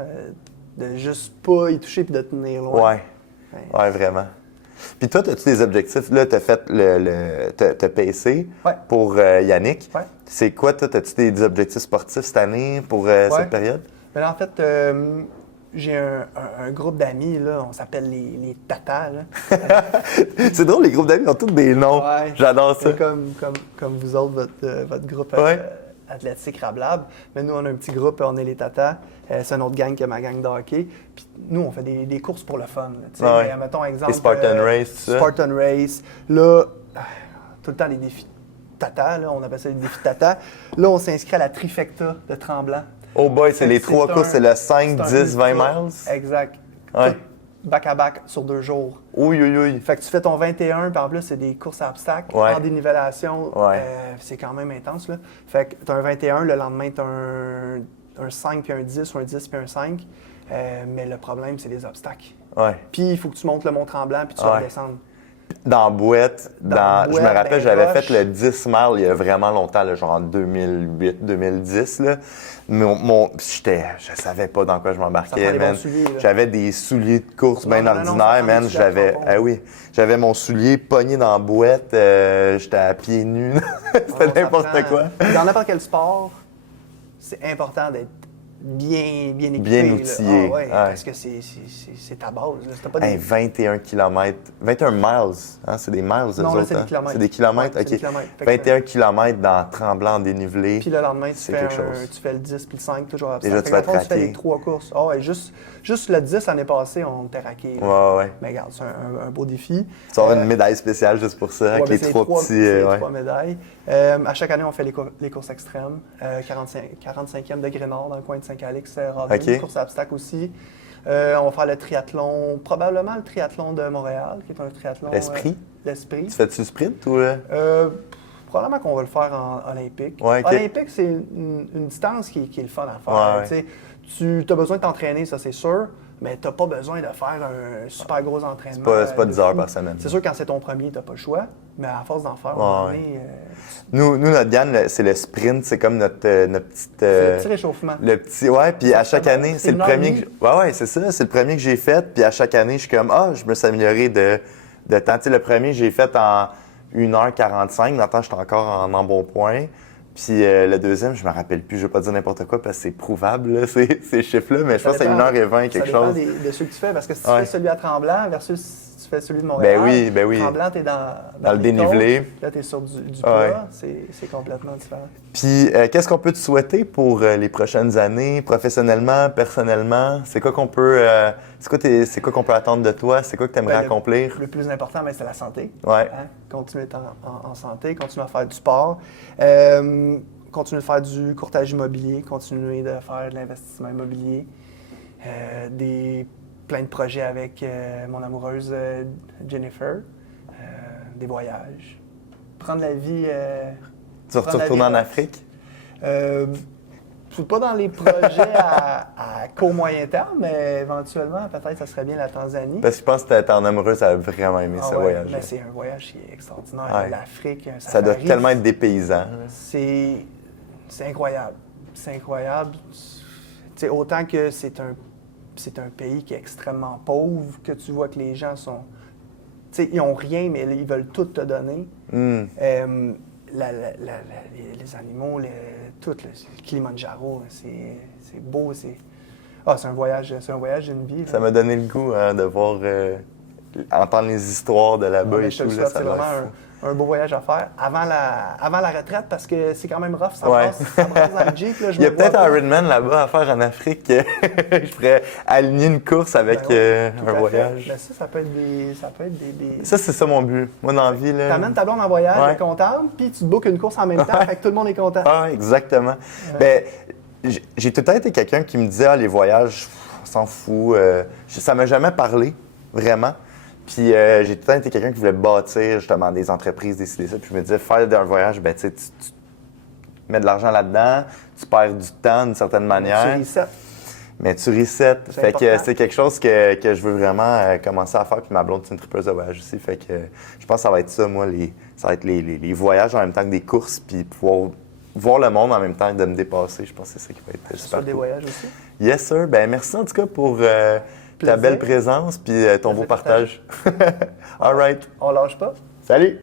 de juste pas y toucher puis de te tenir loin. Ouais, vraiment. Puis toi, as-tu des objectifs? Là, tu as fait t'as pacé pour Yannick. Ouais. C'est quoi, toi? As-tu des objectifs sportifs cette année pour cette période? Mais en fait, j'ai un groupe d'amis, là, on s'appelle les tatas. Là. C'est drôle, les groupes d'amis ont tous des noms. Ouais. J'adore ça. Comme vous autres, votre groupe athlétique Rablab. Mais nous, on a un petit groupe, on est les Tatas. C'est une autre gang que ma gang de hockey. Puis nous, on fait des courses pour le fun. Mettons, exemple. Les Spartan Race, tout ça. Spartan Race. Là, tout le temps, les défis Tata, là, on appelle ça les défis Tata. Là, on s'inscrit à la trifecta de Tremblant. Oh boy, c'est les 3 courses, c'est le 5, 10, 20 miles? Exact. Ouais. Back-à-back sur 2 jours. Oui, oui, oui. Fait que tu fais ton 21, puis en plus, c'est des courses à obstacles, en dénivellation. C'est quand même intense, là. Fait que tu as un 21, le lendemain, tu as un 5 puis un 10, ou un 10 puis un 5. Mais le problème, c'est les obstacles. Ouais. Puis il faut que tu montes le Mont-Tremblant, puis tu vas descendre. Dans Bouette, je me rappelle, j'avais fait le 10 miles il y a vraiment longtemps, là, genre en 2008-2010. Là. Je savais pas dans quoi je m'embarquais, man. J'avais des souliers de course bien ordinaires, man. J'avais mon soulier pogné dans la Bouette, j'étais à pieds nus. C'était n'importe quoi. Dans n'importe quel sport, c'est important d'être bien équipé. Bien outillé. Parce que c'est ta base. Là. Pas des... 21 km, 21 miles, hein? C'est des miles, non, là, c'est des kilomètres. C'est des kilomètres, OK. 21 km dans Tremblant dénivelé. Puis le lendemain, tu fais le 10 puis le 5, toujours à déjà, tu vas te raquer. Tu fais les 3 courses. Juste le 10, l'année passée, on t'est raqué. Ouais. Mais regarde, c'est un beau défi. Tu vas avoir une médaille spéciale juste pour ça, avec les 3 petits... Les 3 médailles. À chaque année, on fait les courses extrêmes. 45e degré nord dans le coin de Saint-Calix, Rodney, course à obstacles aussi. On va faire le triathlon, probablement le triathlon de Montréal, qui est un triathlon... L'Esprit? L'Esprit. Tu fais-tu le sprint ou... Probablement qu'on va le faire en olympique. Ouais, Olympique, c'est une distance qui est le fun à faire. Tu as besoin de t'entraîner, ça c'est sûr, mais tu n'as pas besoin de faire un super gros entraînement. C'est pas 10 heures par semaine. C'est sûr, quand c'est ton premier, tu n'as pas le choix, mais à force d'en faire, Nous, notre gang, c'est le sprint, c'est comme notre petite... c'est le petit réchauffement. Le petit, puis à chaque année, c'est le premier que... c'est ça, c'est le premier que j'ai fait, puis à chaque année, je suis comme, je me suis amélioré de temps. Tu sais, le premier, j'ai fait en 1h45, maintenant, j'étais encore en embonpoint. Puis le deuxième, je me rappelle plus, je vais pas dire n'importe quoi parce que c'est prouvable, là, ces chiffres-là, mais je pense que c'est 1h20 quelque chose. Ça dépend de ceux que tu fais, parce que si tu fais celui à Tremblant versus si tu fais celui de Montréal, ben oui. Tremblant, tu es dans le dénivelé. Côtes, là, tu es sur du plat, c'est complètement différent. Puis qu'est-ce qu'on peut te souhaiter pour les prochaines années, professionnellement, personnellement? C'est quoi qu'on peut c'est quoi qu'on peut attendre de toi? C'est quoi que tu aimerais accomplir? Le plus important, c'est la santé. Ouais. Continuer d'être en santé, continuer à faire du sport, continuer de faire du courtage immobilier, continuer de faire de l'investissement immobilier, plein de projets avec mon amoureuse Jennifer, des voyages, prendre la vie... tu vas retourner en Afrique? Je suis pas dans les projets à court moyen terme, mais éventuellement, peut-être, ça serait bien la Tanzanie. Parce que je pense que ton amoureuse a vraiment aimé ce voyage. Mais c'est un voyage qui est extraordinaire. L'Afrique, ça doit tellement être dépaysant. C'est incroyable. C'est incroyable. T'sais, autant que c'est un pays qui est extrêmement pauvre, que tu vois que les gens sont... ils n'ont rien, mais ils veulent tout te donner. Les animaux, tout, le Kilimanjaro, c'est beau, c'est un voyage d'une vie. Là. Ça m'a donné le goût de voir, entendre les histoires de là-bas et tout. C'est vraiment un beau voyage à faire avant la retraite parce que c'est quand même rough, ça brasse dans le Jeep. Là, il y a peut-être un Ironman là-bas à faire en Afrique. Je pourrais aligner une course avec un voyage. Ben ça peut être des... Ça, c'est ça mon but. Moi, dans la vie... Tu amènes ta blonde en voyage, elle est contente, puis tu te bookes une course en même temps, fait que tout le monde est content. Exactement. Ben, j'ai tout le temps été quelqu'un qui me disait, les voyages, on s'en fout. Ça m'a jamais parlé, vraiment. Puis j'ai tout le temps été quelqu'un qui voulait bâtir justement des entreprises, décider ça. Puis je me disais, faire un voyage, ben tu sais, tu mets de l'argent là-dedans, tu perds du temps d'une certaine manière. Tu reset. Mais tu reset. Fait que c'est quelque chose que je veux vraiment commencer à faire. Puis ma blonde, c'est une tripeuse de voyage aussi. Fait que je pense que ça va être ça, moi, ça va être les voyages en même temps que des courses, puis pouvoir voir le monde en même temps que de me dépasser. Je pense que c'est ça qui va être super cool. Des voyages aussi? Yes, sir. Ben merci en tout cas pour... ta belle présence puis ton beau partage. All right. On lâche pas. Salut!